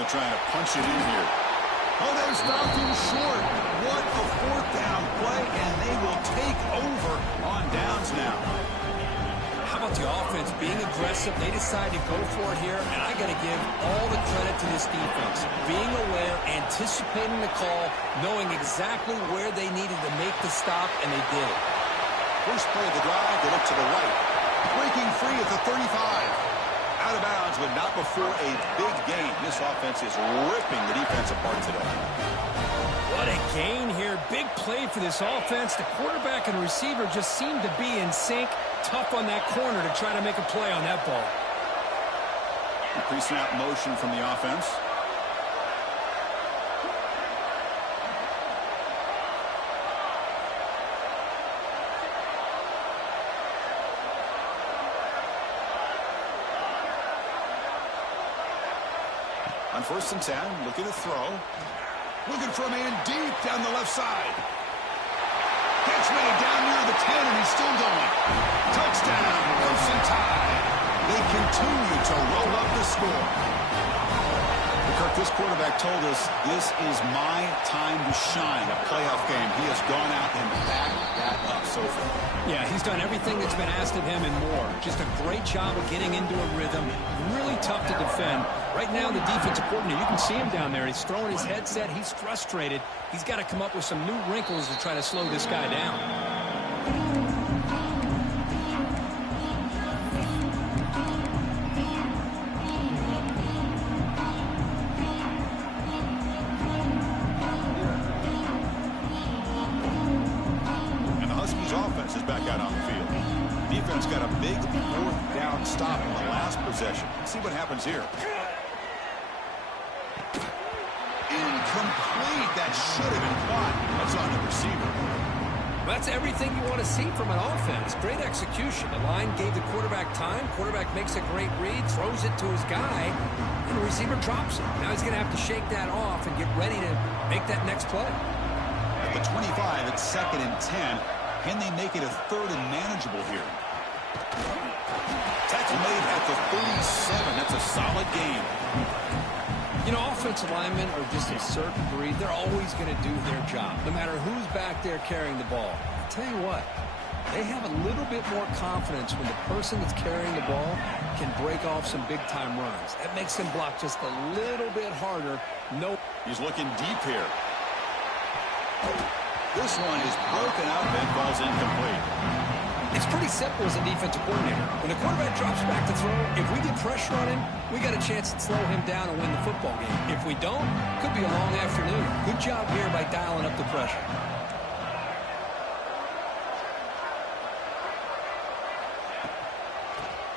Trying to punch it in here. Oh, they're stopped him short. What a 4th down play, and they will take over on downs now. How about the offense being aggressive? They decide to go for it here, and I got to give all the credit to this defense. Being aware, anticipating the call, knowing exactly where they needed to make the stop, and they did it. First play of the drive, they look to the right. Breaking free at the 35. Out of bounds, but not before a big gain. This offense is ripping the defense apart today. What a gain here. Big play for this offense. The quarterback and the receiver just seem to be in sync. Tough on that corner to try to make a play on that ball. Pre-snap motion from the offense. On 1st and 10, looking to throw. Looking for a man deep down the left side. Catch made down near the 10, and he's still going. Touchdown, Clemson Tide. They continue to roll up the score. Kirk, this quarterback told us this is my time to shine, a playoff game. He has gone out and backed that up so far. Yeah, he's done everything that's been asked of him and more. Just a great job of getting into a rhythm. Really tough to defend. Right now, the defensive coordinator, you can see him down there. He's throwing his headset. He's frustrated. He's got to come up with some new wrinkles to try to slow this guy down. Offense is back out on the field. Defense got a big 4th down stop in the last possession. Let's see what happens here. Incomplete. That should have been caught. That's on the receiver. That's everything you want to see from an offense. Great execution. The line gave the quarterback time. Quarterback makes a great read, throws it to his guy, and the receiver drops it. Now he's going to have to shake that off and get ready to make that next play. At the 25, it's 2nd and 10. Can they make it a 3rd and manageable here? Tackle made at the 37. That's a solid game. You know, offensive linemen are just a certain breed. They're always going to do their job, no matter who's back there carrying the ball. I'll tell you what, they have a little bit more confidence when the person that's carrying the ball can break off some big-time runs. That makes them block just a little bit harder. He's looking deep here. This one is broken up and falls incomplete. It's pretty simple as a defensive coordinator. When the quarterback drops back to throw, if we get pressure on him, we got a chance to slow him down and win the football game. If we don't, could be a long afternoon. Good job here by dialing up the pressure.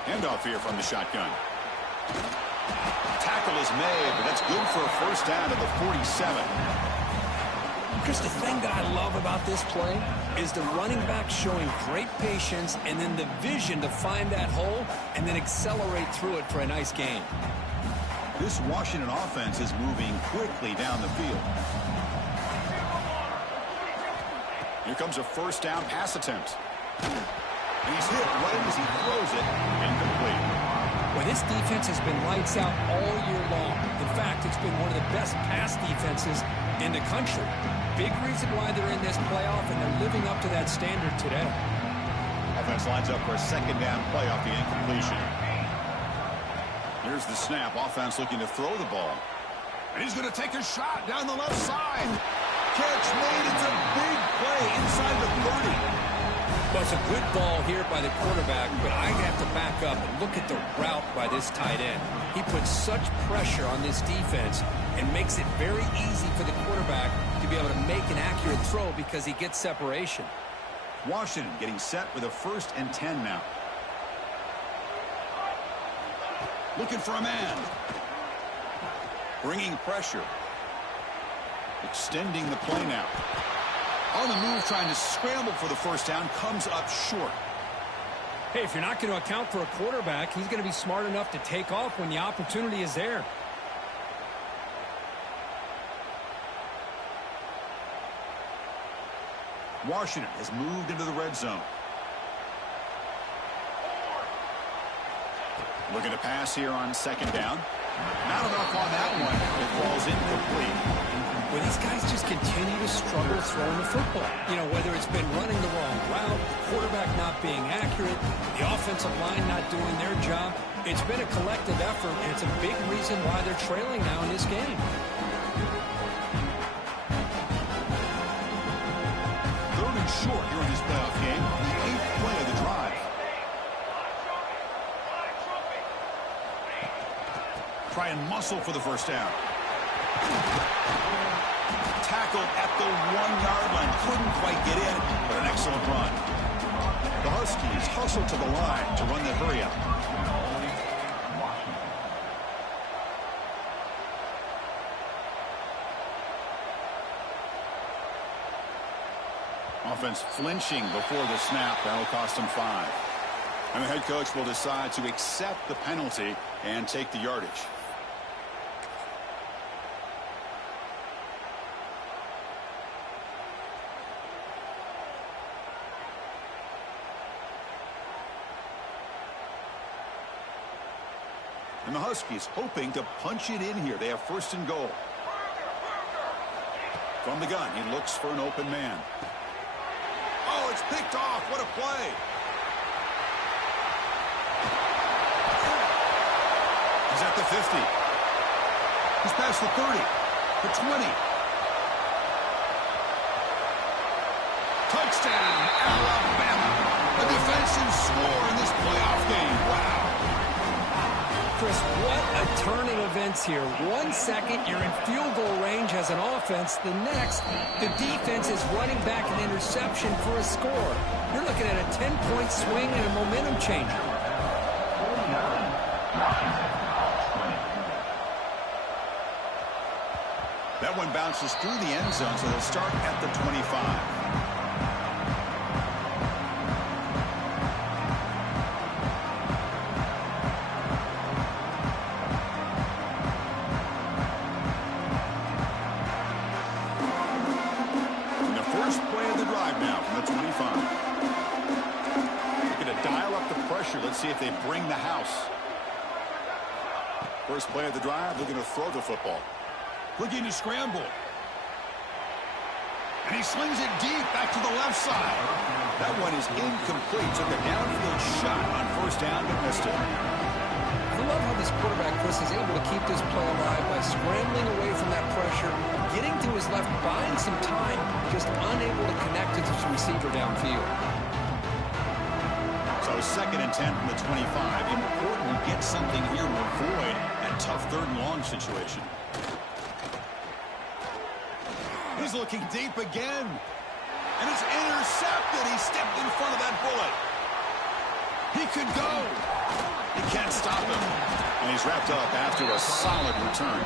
Handoff here from the shotgun. Tackle is made, but that's good for a 1st down to the 47. Chris, the thing that I love about this play is the running back showing great patience and then the vision to find that hole and then accelerate through it for a nice gain. This Washington offense is moving quickly down the field. Here comes a 1st down pass attempt. And he's hit right as he throws it. Incomplete. Well, this defense has been lights out all year long. In fact, it's been one of the best pass defenses in the country. Big reason why they're in this playoff, and they're living up to that standard today. Offense lines up for a 2nd down play off the incompletion. Here's the snap. Offense looking to throw the ball. And he's going to take a shot down the left side. Catch made. It's a big play inside the 30. Well, it's a good ball here by the quarterback, but I have to back up and look at the route by this tight end. He puts such pressure on this defense and makes it very easy for the quarterback to be able to make an accurate throw because he gets separation. Washington getting set with a 1st and 10 now. Looking for a man. Bringing pressure. Extending the play now. On the move, trying to scramble for the 1st down, comes up short. Hey, if you're not going to account for a quarterback, he's going to be smart enough to take off when the opportunity is there. Washington has moved into the red zone. Looking to pass here on 2nd down. Not enough on that one. It falls incomplete. Well, these guys just continue to struggle throwing the football. You know, whether it's been running the wrong route, the quarterback not being accurate, the offensive line not doing their job. It's been a collective effort, and it's a big reason why they're trailing now in this game. 3rd and short here in this playoff game. The 8th play of the drive. Try and muscle for the 1st down. Tackled at the 1-yard line. Couldn't quite get in, but an excellent run. The Huskies hustle to the line to run the hurry up. Offense flinching before the snap. That'll cost them 5. And the head coach will decide to accept the penalty and take the yardage. And the Huskies hoping to punch it in here. They have first and goal. From the gun, he looks for an open man. Oh, it's picked off. What a play. He's at the 50. He's past the 30. The 20. Touchdown, Alabama. A defensive score in this playoff game. Wow. Chris, what a turn of events here. 1 second, you're in field goal range as an offense. The next, the defense is running back an interception for a score. You're looking at a 10-point swing and a momentum changer. That one bounces through the end zone, so they'll start at the 25. Let's see if they bring the house. First play of the drive, they're going to throw the football. Looking to scramble. And he slings it deep back to the left side. That one is incomplete. Took a downfield shot on first down, but missed it. I love how this quarterback, Chris, is able to keep this play alive by scrambling away from that pressure, getting to his left, buying some time, just unable to connect to his receiver downfield. So second and 10 from the 25. Important to get something here to avoid that tough third and long situation. He's looking deep again. And it's intercepted. He stepped in front of that bullet. He could go. He can't stop him. And he's wrapped up after a solid return.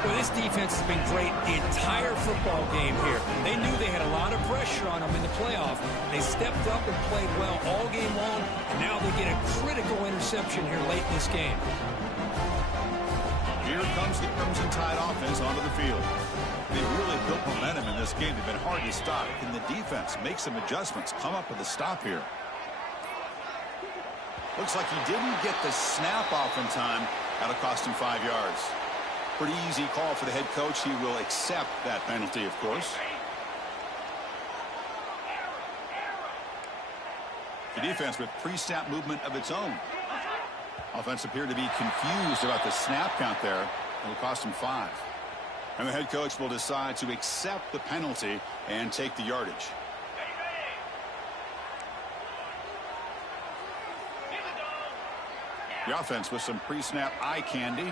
Well, this defense has been great the entire football game here. They knew they had a lot of pressure on them in the playoff. They stepped up and played well all game long, and now they get a critical interception here late in this game. Here comes the Crimson Tide offense onto the field. They really built momentum in this game. They've been hard to stop. Can the defense make some adjustments, come up with a stop here? Looks like he didn't get the snap off in time. That'll cost him 5 yards. Pretty easy call for the head coach. He will accept that penalty, of course. The defense with pre-snap movement of its own. Offense appeared to be confused about the snap count there. It'll cost him 5. And the head coach will decide to accept the penalty and take the yardage. The offense with some pre-snap eye candy.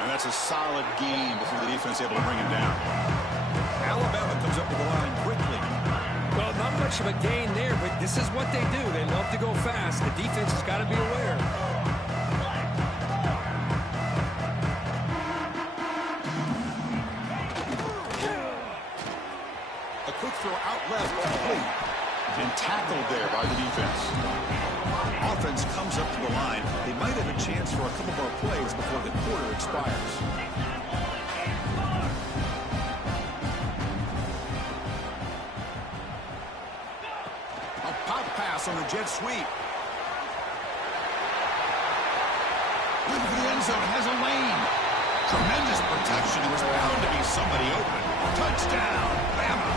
And that's a solid gain before the defense able to bring him down. Alabama comes up to the line quickly. Well, not much of a gain there, but this is what they do. They love to go fast. The defense has got to be aware. A quick throw out left, complete, and tackled there by the defense. Offense comes up to the line. They might have a chance for a couple more plays before the quarter expires. A pop pass on the jet sweep. Looking for the end zone, has a lane. Tremendous protection. There was bound to be somebody open. Touchdown, Bama.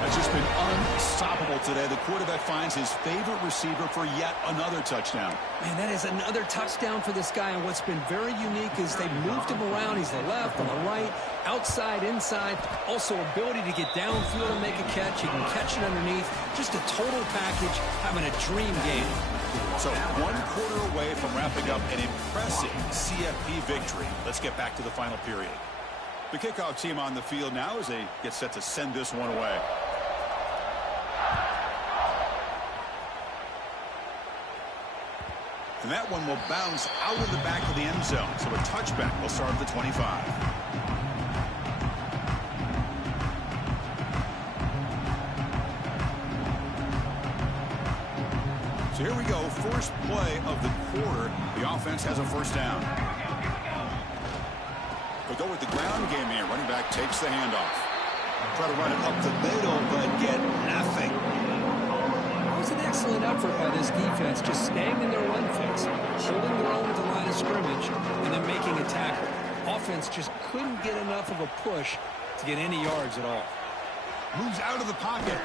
That's just been unstoppable today. The quarterback finds his favorite receiver for yet another touchdown. Man, that is another touchdown for this guy, and what's been very unique is they've moved him around. He's the left, on the right, outside, inside. Also, ability to get downfield and make a catch. He can catch it underneath. Just a total package, having a dream game. So 1 quarter away from wrapping up an impressive CFP victory. Let's get back to the final period. The kickoff team on the field now as they get set to send this one away. And that one will bounce out of the back of the end zone. So a touchback will start at the 25. So here we go. First play of the quarter. The offense has a first down. They'll go with the ground game here. Running back takes the handoff. Try to run it up the middle, but get nothing. It was an excellent effort by this defense, just staying in their run fix, holding their own at the line of scrimmage, and then making a tackle. Offense just couldn't get enough of a push to get any yards at all. Moves out of the pocket.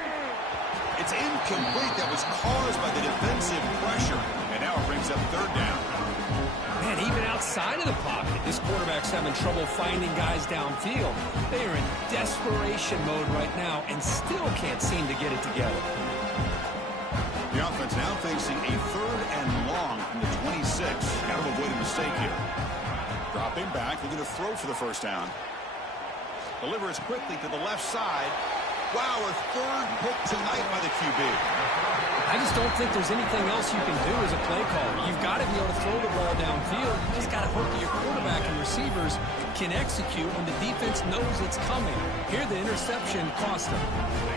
It's incomplete. That was caused by the defensive pressure. And now it brings up third down. Man, even outside of the pocket, this quarterback's having trouble finding guys downfield. They are in desperation mode right now and still can't seem to get it together. The offense now facing a third and long from the 26. Got to avoid a mistake here. Dropping back, looking to throw for the first down. Delivers quickly to the left side. Wow, a third pick tonight by the QB. I just don't think there's anything else you can do as a play caller. You've got to be able to throw the ball downfield. You just got to hope that your quarterback and receivers can execute when the defense knows it's coming. Here, the interception cost them.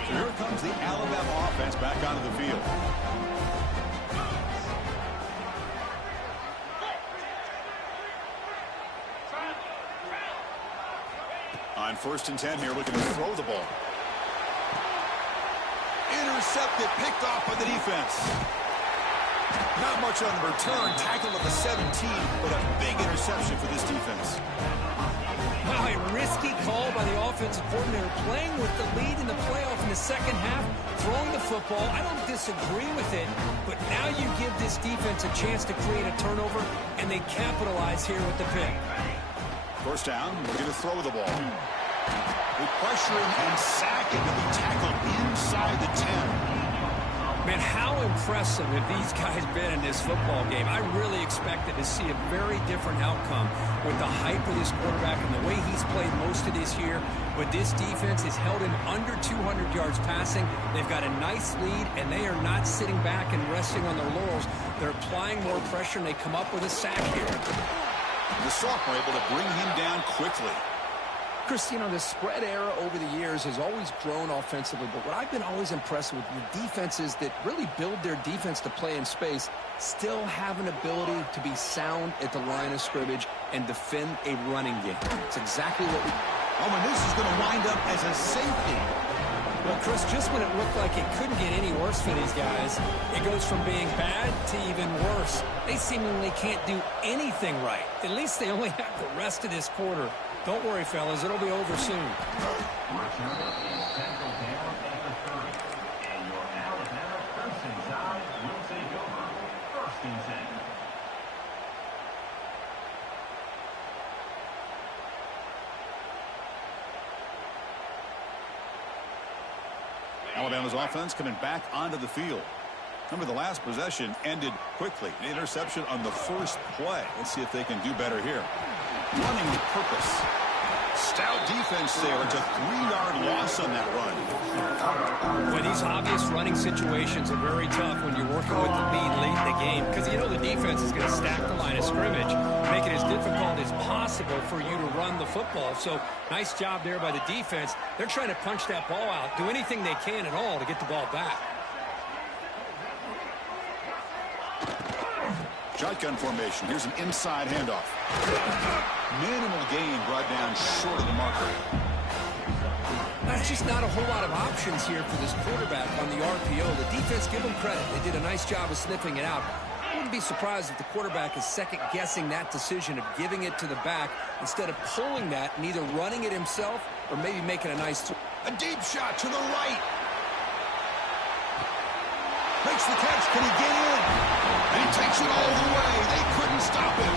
So here comes the Alabama offense back onto the field. On 1st and 10 here, looking to throw the ball. Intercepted, picked off by the defense. Not much on the return. Tackled at the 17, but a big interception for this defense. Wow, a risky call by the offensive coordinator, playing with the lead in the playoff in the second half, throwing the football. I don't disagree with it, but now you give this defense a chance to create a turnover, and they capitalize here with the pick. First down, we're going to throw the ball. With pressuring and sacking to be tackled inside the 10. Man, how impressive have these guys been in this football game? I really expected to see a very different outcome with the hype of this quarterback and the way he's played most of this year. But this defense has held him under 200 yards passing. They've got a nice lead, and they are not sitting back and resting on their laurels. They're applying more pressure, and they come up with a sack here. The sophomore able to bring him down quickly. Chris, you know, the spread era over the years has always grown offensively, but what I've been always impressed with the defenses that really build their defense to play in space still have an ability to be sound at the line of scrimmage and defend a running game. It's exactly what we... Oh, and this is going to wind up as a safety. Well, Chris, just when it looked like it couldn't get any worse for these guys, it goes from being bad to even worse. They seemingly can't do anything right. At least they only have the rest of this quarter. Don't worry, fellas. It'll be over soon. Alabama's offense coming back onto the field. Remember, the last possession ended quickly. An interception on the first play. Let's see if they can do better here. Running with purpose. Stout defense there. It's a 3-yard loss on that run. Well, these obvious running situations are very tough when you're working with the lead late in the game, because you know the defense is going to stack the line of scrimmage, make it as difficult as possible for you to run the football. So nice job there by the defense. They're trying to punch that ball out, do anything they can at all to get the ball back. Shotgun formation. Here's an inside handoff. Minimal gain brought down short of the marker. That's just not a whole lot of options here for this quarterback on the RPO. The defense, give them credit. They did a nice job of sniffing it out. I wouldn't be surprised if the quarterback is second-guessing that decision of giving it to the back instead of pulling that and either running it himself or maybe making a nice throw. A deep shot to the right. Makes the catch. Can he get in? And he takes it all the way. They couldn't stop him.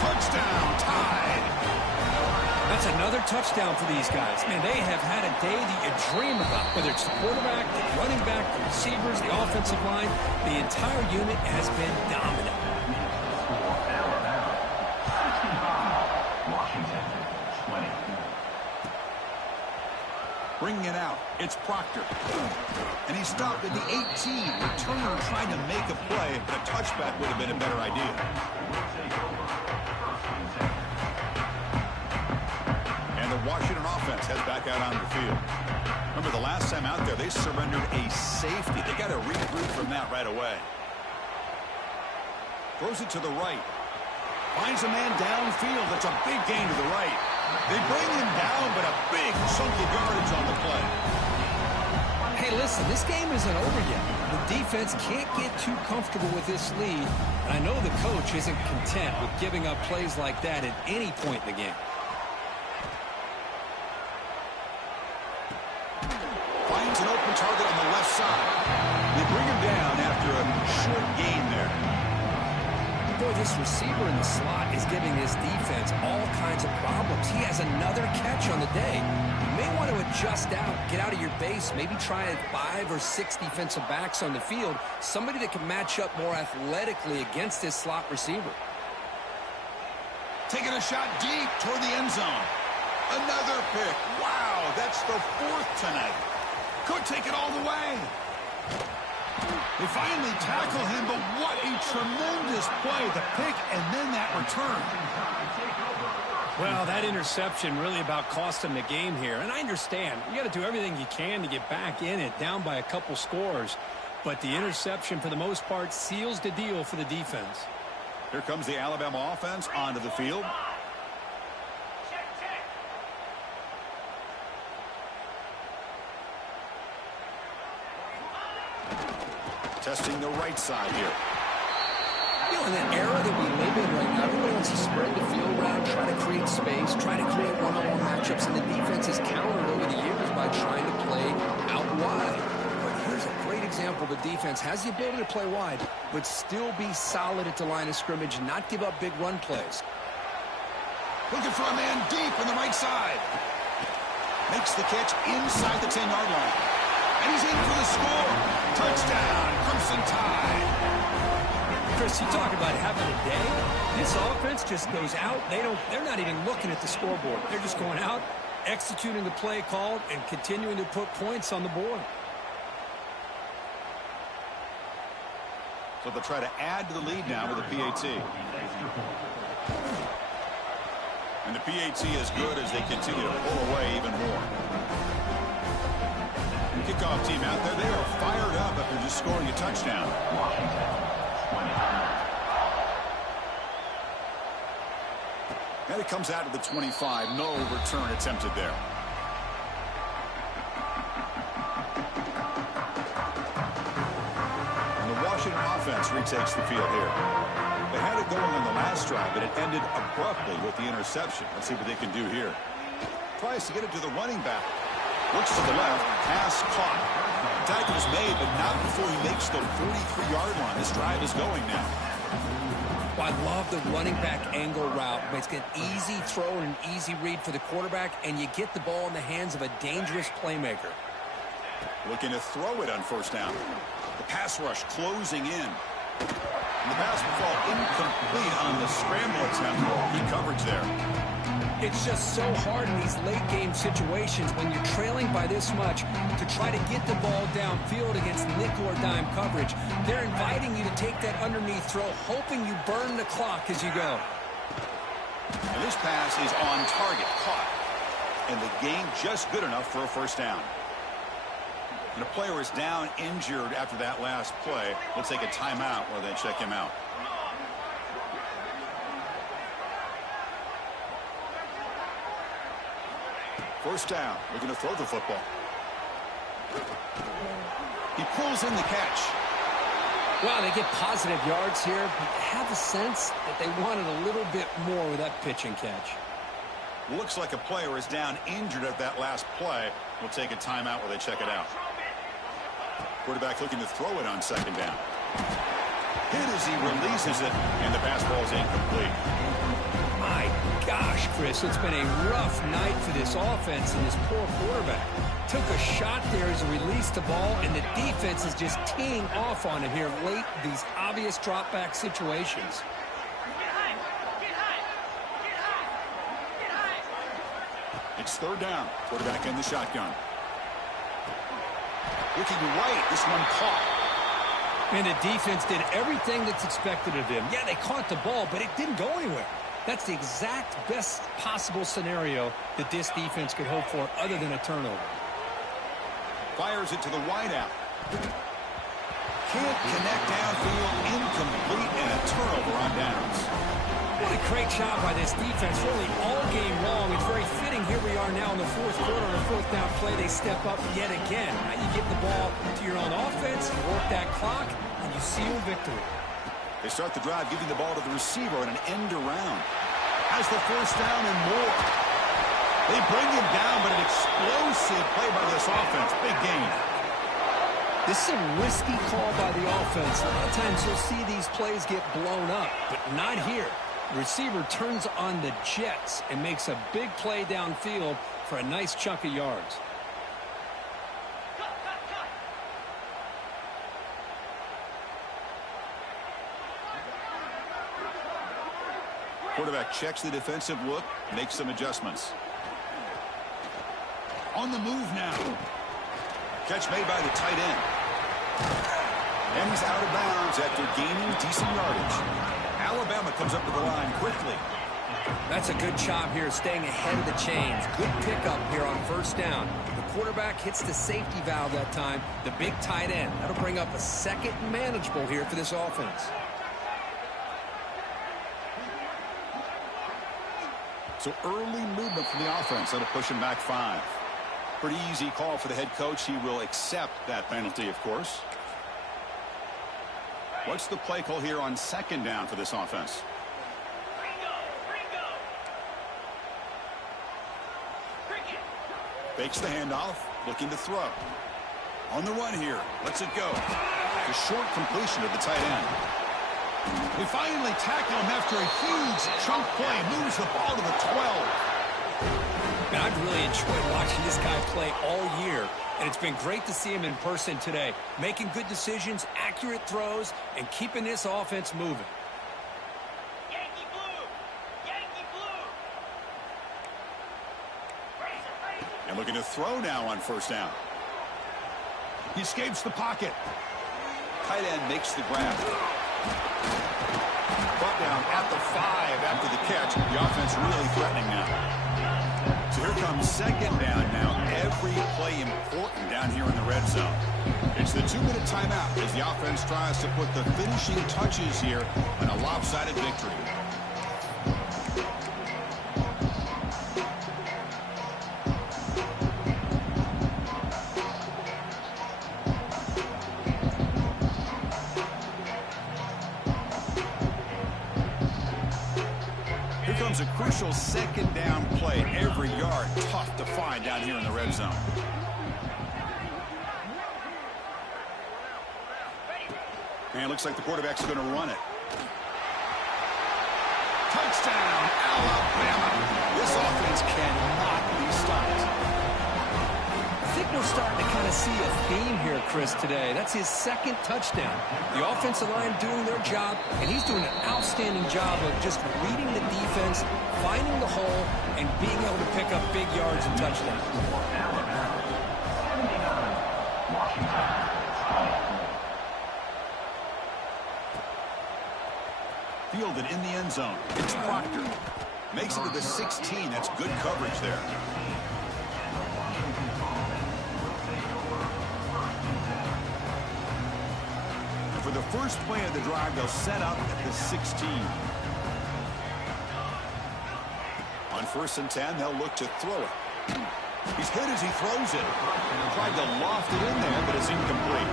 Touchdown, tied. That's another touchdown for these guys. Man, they have had a day that you dream about. Whether it's the quarterback, the running back, the receivers, the offensive line, the entire unit has been dominant. Bringing it out, it's Proctor. And he stopped at the 18. Returner trying to make a play, but a touchback would have been a better idea. And the Washington offense heads back out on the field. Remember, the last time out there, they surrendered a safety. They got to regroup from that right away. Throws it to the right. Finds a man downfield. That's a big gain to the right. They bring him down, but a big chunk of yardage on the play. Hey, listen, this game isn't over yet. The defense can't get too comfortable with this lead, and I know the coach isn't content with giving up plays like that at any point in the game. Finds an open target on the left side. They bring him down after a short gain there. Boy, this receiver in the slot is giving this defense all kinds of problems. He has another catch on the day. You may want to adjust out, get out of your base, maybe try 5 or 6 defensive backs on the field, somebody that can match up more athletically against this slot receiver. Taking a shot deep toward the end zone. Another pick. Wow, that's the 4th tonight. Could take it all the way. They finally tackle him, but what a tremendous play. The pick and then that return. Well, that interception really about cost him the game here. And I understand. You got to do everything you can to get back in it, down by a couple scores. But the interception, for the most part, seals the deal for the defense. Here comes the Alabama offense onto the field. Testing the right side here. You know, in the era that we live in right now, everybody wants to spread the field around, try to create space, try to create one-on-one matchups, and the defense has countered over the years by trying to play out wide. But here's a great example. The defense has the ability to play wide, but still be solid at the line of scrimmage and not give up big run plays. Looking for a man deep on the right side. Makes the catch inside the 10-yard line. And he's in for the score. Touchdown, Crimson Tide. Chris, you talk about having a day. This offense just goes out. They're not even looking at the scoreboard. They're just going out, executing the play called, and continuing to put points on the board. So they'll try to add to the lead now with a PAT. And the PAT is good as they continue to pull away even more. Kickoff team out there. They are fired up after just scoring a touchdown. And it comes out to the 25. No return attempted there. And the Washington offense retakes the field here. They had it going on the last drive, but it ended abruptly with the interception. Let's see what they can do here. Tries to get it to the running back. Looks to the left. Pass caught. Tackle is made, but not before he makes the 43-yard line. This drive is going now. Well, I love the running back angle route. It's an easy throw and an easy read for the quarterback, and you get the ball in the hands of a dangerous playmaker. Looking to throw it on first down. The pass rush closing in. And the pass will fall incomplete on the scramble attempt. Good coverage there. It's just so hard in these late-game situations when you're trailing by this much to try to get the ball downfield against nickel or dime coverage. They're inviting you to take that underneath throw, hoping you burn the clock as you go. And this pass is on target, caught. And the gain just good enough for a first down. And a player is down injured after that last play. We'll take a timeout while they check him out. First down, looking to throw the football. He pulls in the catch. Well, they get positive yards here, but I have the sense that they wanted a little bit more with that pitch and catch. Looks like a player is down injured at that last play. We'll take a timeout while they check it out. Quarterback looking to throw it on second down. Hit as he releases it, and the pass ball is incomplete. My gosh, Chris, it's been a rough night for this offense and this poor quarterback. Took a shot there as he released the ball, and the defense is just teeing off on him here late, these obvious drop-back situations. It's third down. Quarterback in the shotgun. Looking right, this one caught. And the defense did everything that's expected of them. Yeah, they caught the ball, but it didn't go anywhere. That's the exact best possible scenario that this defense could hope for other than a turnover. Fires it to the wideout. Can't connect downfield, incomplete, and a turnover on downs. What a great job by this defense, really all game long. It's very fitting. Here we are now in the fourth quarter. On a fourth down play, they step up yet again. Now you get the ball to your own offense, you work that clock, and you seal victory. They start the drive giving the ball to the receiver on an end around. Has the first down and more. They bring him down, but an explosive play by this offense. Big gain. This is a risky call by the offense. A lot of times you'll see these plays get blown up, but not here. The receiver turns on the jets and makes a big play downfield for a nice chunk of yards. Quarterback checks the defensive look, makes some adjustments. On the move now. Catch made by the tight end. And he's out of bounds after gaining decent yardage. Alabama comes up to the line quickly. That's a good job here staying ahead of the chains. Good pickup here on first down. The quarterback hits the safety valve that time, the big tight end. That'll bring up a second and manageable here for this offense. So early movement from the offense. That'll push him back 5. Pretty easy call for the head coach. He will accept that penalty, of course. What's the play call here on second down for this offense? Fakes the handoff, looking to throw. On the run here, lets it go. A short completion of the tight end. They finally tackle him after a huge chunk play. Moves the ball to the 12. Man, I've really enjoyed watching this guy play all year, and it's been great to see him in person today. Making good decisions, accurate throws, and keeping this offense moving. Yankee blue! Yankee blue! And looking to throw now on first down. He escapes the pocket. Tight end makes the grab. Brought down at the 5 after the catch. The offense really threatening now. So here comes second down now. Every play important down here in the red zone. It's the 2-minute timeout as the offense tries to put the finishing touches here on a lopsided victory. A crucial second down play. Every yard tough to find down here in the red zone. And it looks like the quarterback's going to run it. Touchdown, Alabama. This offense cannot be stopped. I think we're starting to kind of see a theme here, Chris, today. That's his second touchdown. The offensive line doing their job, and he's doing an outstanding job of just reading the defense, finding the hole, and being able to pick up big yards and touchdowns. Fielded in the end zone. It's Proctor. Makes it to the 16. That's good coverage there. For the first play of the drive, they'll set up at the 16. On 1st and 10, they'll look to throw it. He's hit as he throws it. Tried to loft it in there, but it's incomplete.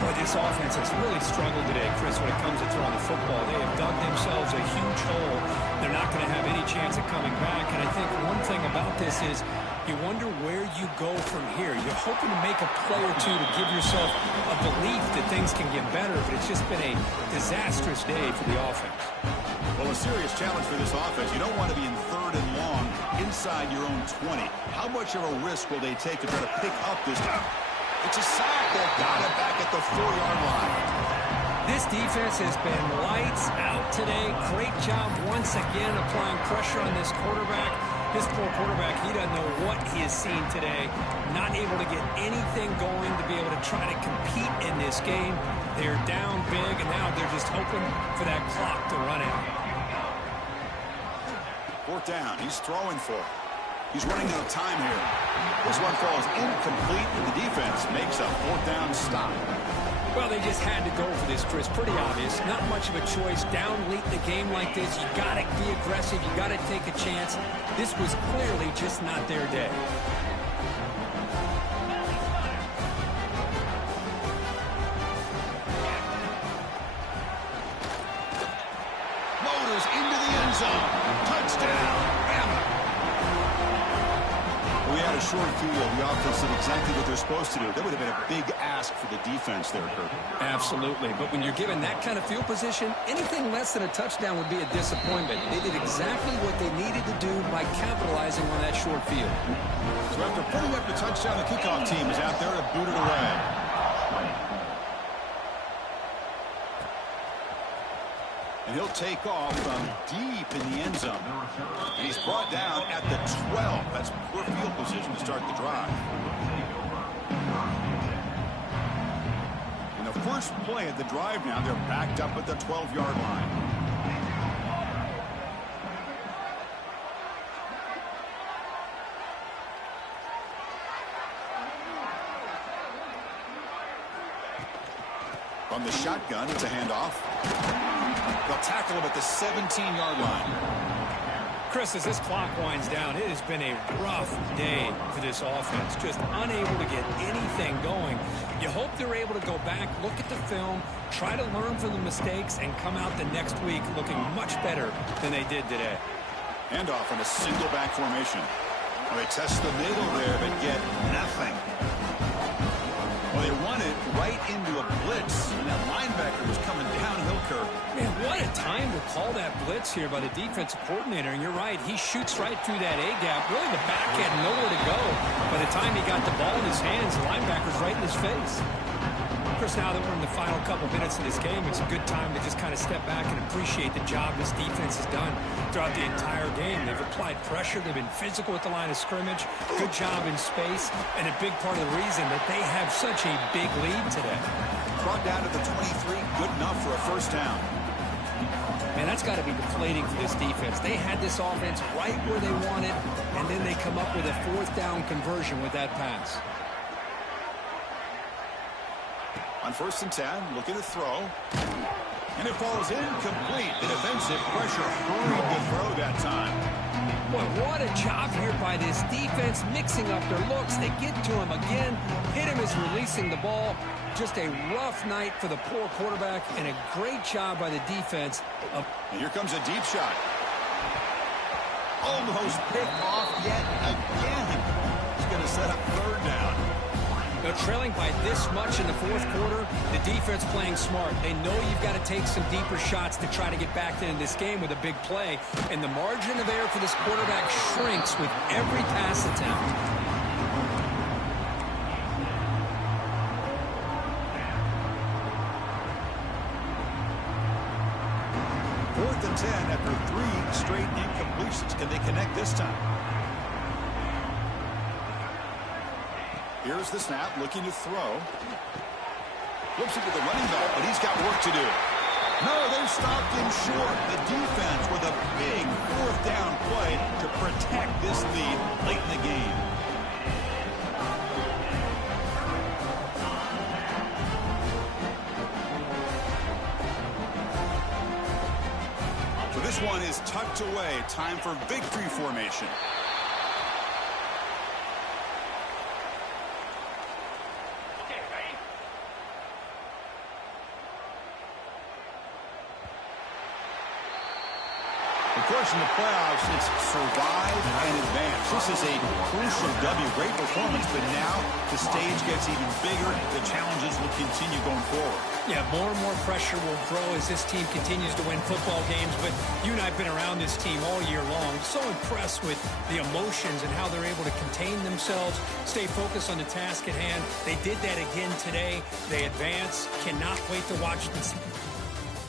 Boy, this offense has really struggled today, Chris, when it comes to throwing the football. They have dug themselves a huge hole. They're not going to have any chance of coming back. And I think one thing about this is you wonder where you go from here. You're hoping to make a play or two to give yourself a belief that things can get better, but it's just been a disastrous day for the offense. Well, a serious challenge for this offense. You don't want to be in 3rd and long inside your own 20. How much of a risk will they take to try to pick up this? It's a sack. They got it back at the 4-yard line. This defense has been lights out today. Great job once again applying pressure on this quarterback. This poor quarterback, he doesn't know what he has seen today. Not able to get anything going to be able to try to compete in this game. They're down big, and now they're just hoping for that clock to run out. 4th down. He's throwing for it. He's running out of time here. This one falls incomplete, and the defense makes a 4th down stop. Well, they just had to go for this, Chris. Pretty obvious. Not much of a choice. Down late in the game like this, you got to be aggressive. You got to take a chance. This was clearly just not their day. Motors into the end zone. Touchdown, Bama. We had a short field. The offense did exactly what they're supposed to do. That would have been a big ask for the defense there, Kirk. Absolutely. But when you're given that kind of field position, anything less than a touchdown would be a disappointment. They did exactly what they needed to do by capitalizing on that short field. So after putting up the touchdown, the kickoff team is out there to boot it away. And he'll take off from deep in the end zone. And he's brought down at the 12. That's poor field position to start the drive. In the first play of the drive now, they're backed up at the 12-yard line. From the shotgun, it's a handoff. They'll tackle him at the 17-yard line. Chris, as this clock winds down, it has been a rough day for this offense. Just unable to get anything going. You hope they're able to go back, look at the film, try to learn from the mistakes, and come out the next week looking much better than they did today. Handoff in a single back formation. Well, they test the middle there, but get nothing. Well, they run it right into a blitz, and that linebacker was coming downhill, Kirk. Man, what a time to call that blitz here by the defensive coordinator. And you're right, he shoots right through that A-gap. Really, the back had nowhere to go. By the time he got the ball in his hands, the linebacker's right in his face. Of course, now that we're in the final couple minutes of this game, it's a good time to just kind of step back and appreciate the job this defense has done throughout the entire game. They've applied pressure. They've been physical at the line of scrimmage. Good job in space. And a big part of the reason that they have such a big lead today. Brought down to the 23. Good enough for a first down. Man, that's got to be deflating for this defense. They had this offense right where they wanted, and then they come up with a fourth down conversion with that pass. On 1st and 10, looking to throw. And it falls incomplete. The defensive pressure hurried the throw that time. Boy, what a job here by this defense, mixing up their looks. They get to him again. Hit him as releasing the ball. Just a rough night for the poor quarterback, and a great job by the defense. And here comes a deep shot. Almost picked off yet again. He's going to set up 3rd down. Now, trailing by this much in the 4th quarter, the defense playing smart. They know you've got to take some deeper shots to try to get back into this game with a big play. And the margin of error for this quarterback shrinks with every pass attempt. 4th and 10 after 3 straight incompletions. Can they connect this time? Here's the snap, looking to throw. Flips it to the running back, but he's got work to do. No, they stopped him short. The defense with a big 4th down play to protect this lead late in the game. So this one is tucked away. Time for victory formation. Of course, in the playoffs, it's survive and advance. This is a crucial W. Great performance, but now the stage gets even bigger. The challenges will continue going forward. Yeah, more and more pressure will grow as this team continues to win football games. But you and I have been around this team all year long. So impressed with the emotions and how they're able to contain themselves, stay focused on the task at hand. They did that again today. They advance. Cannot wait to watch this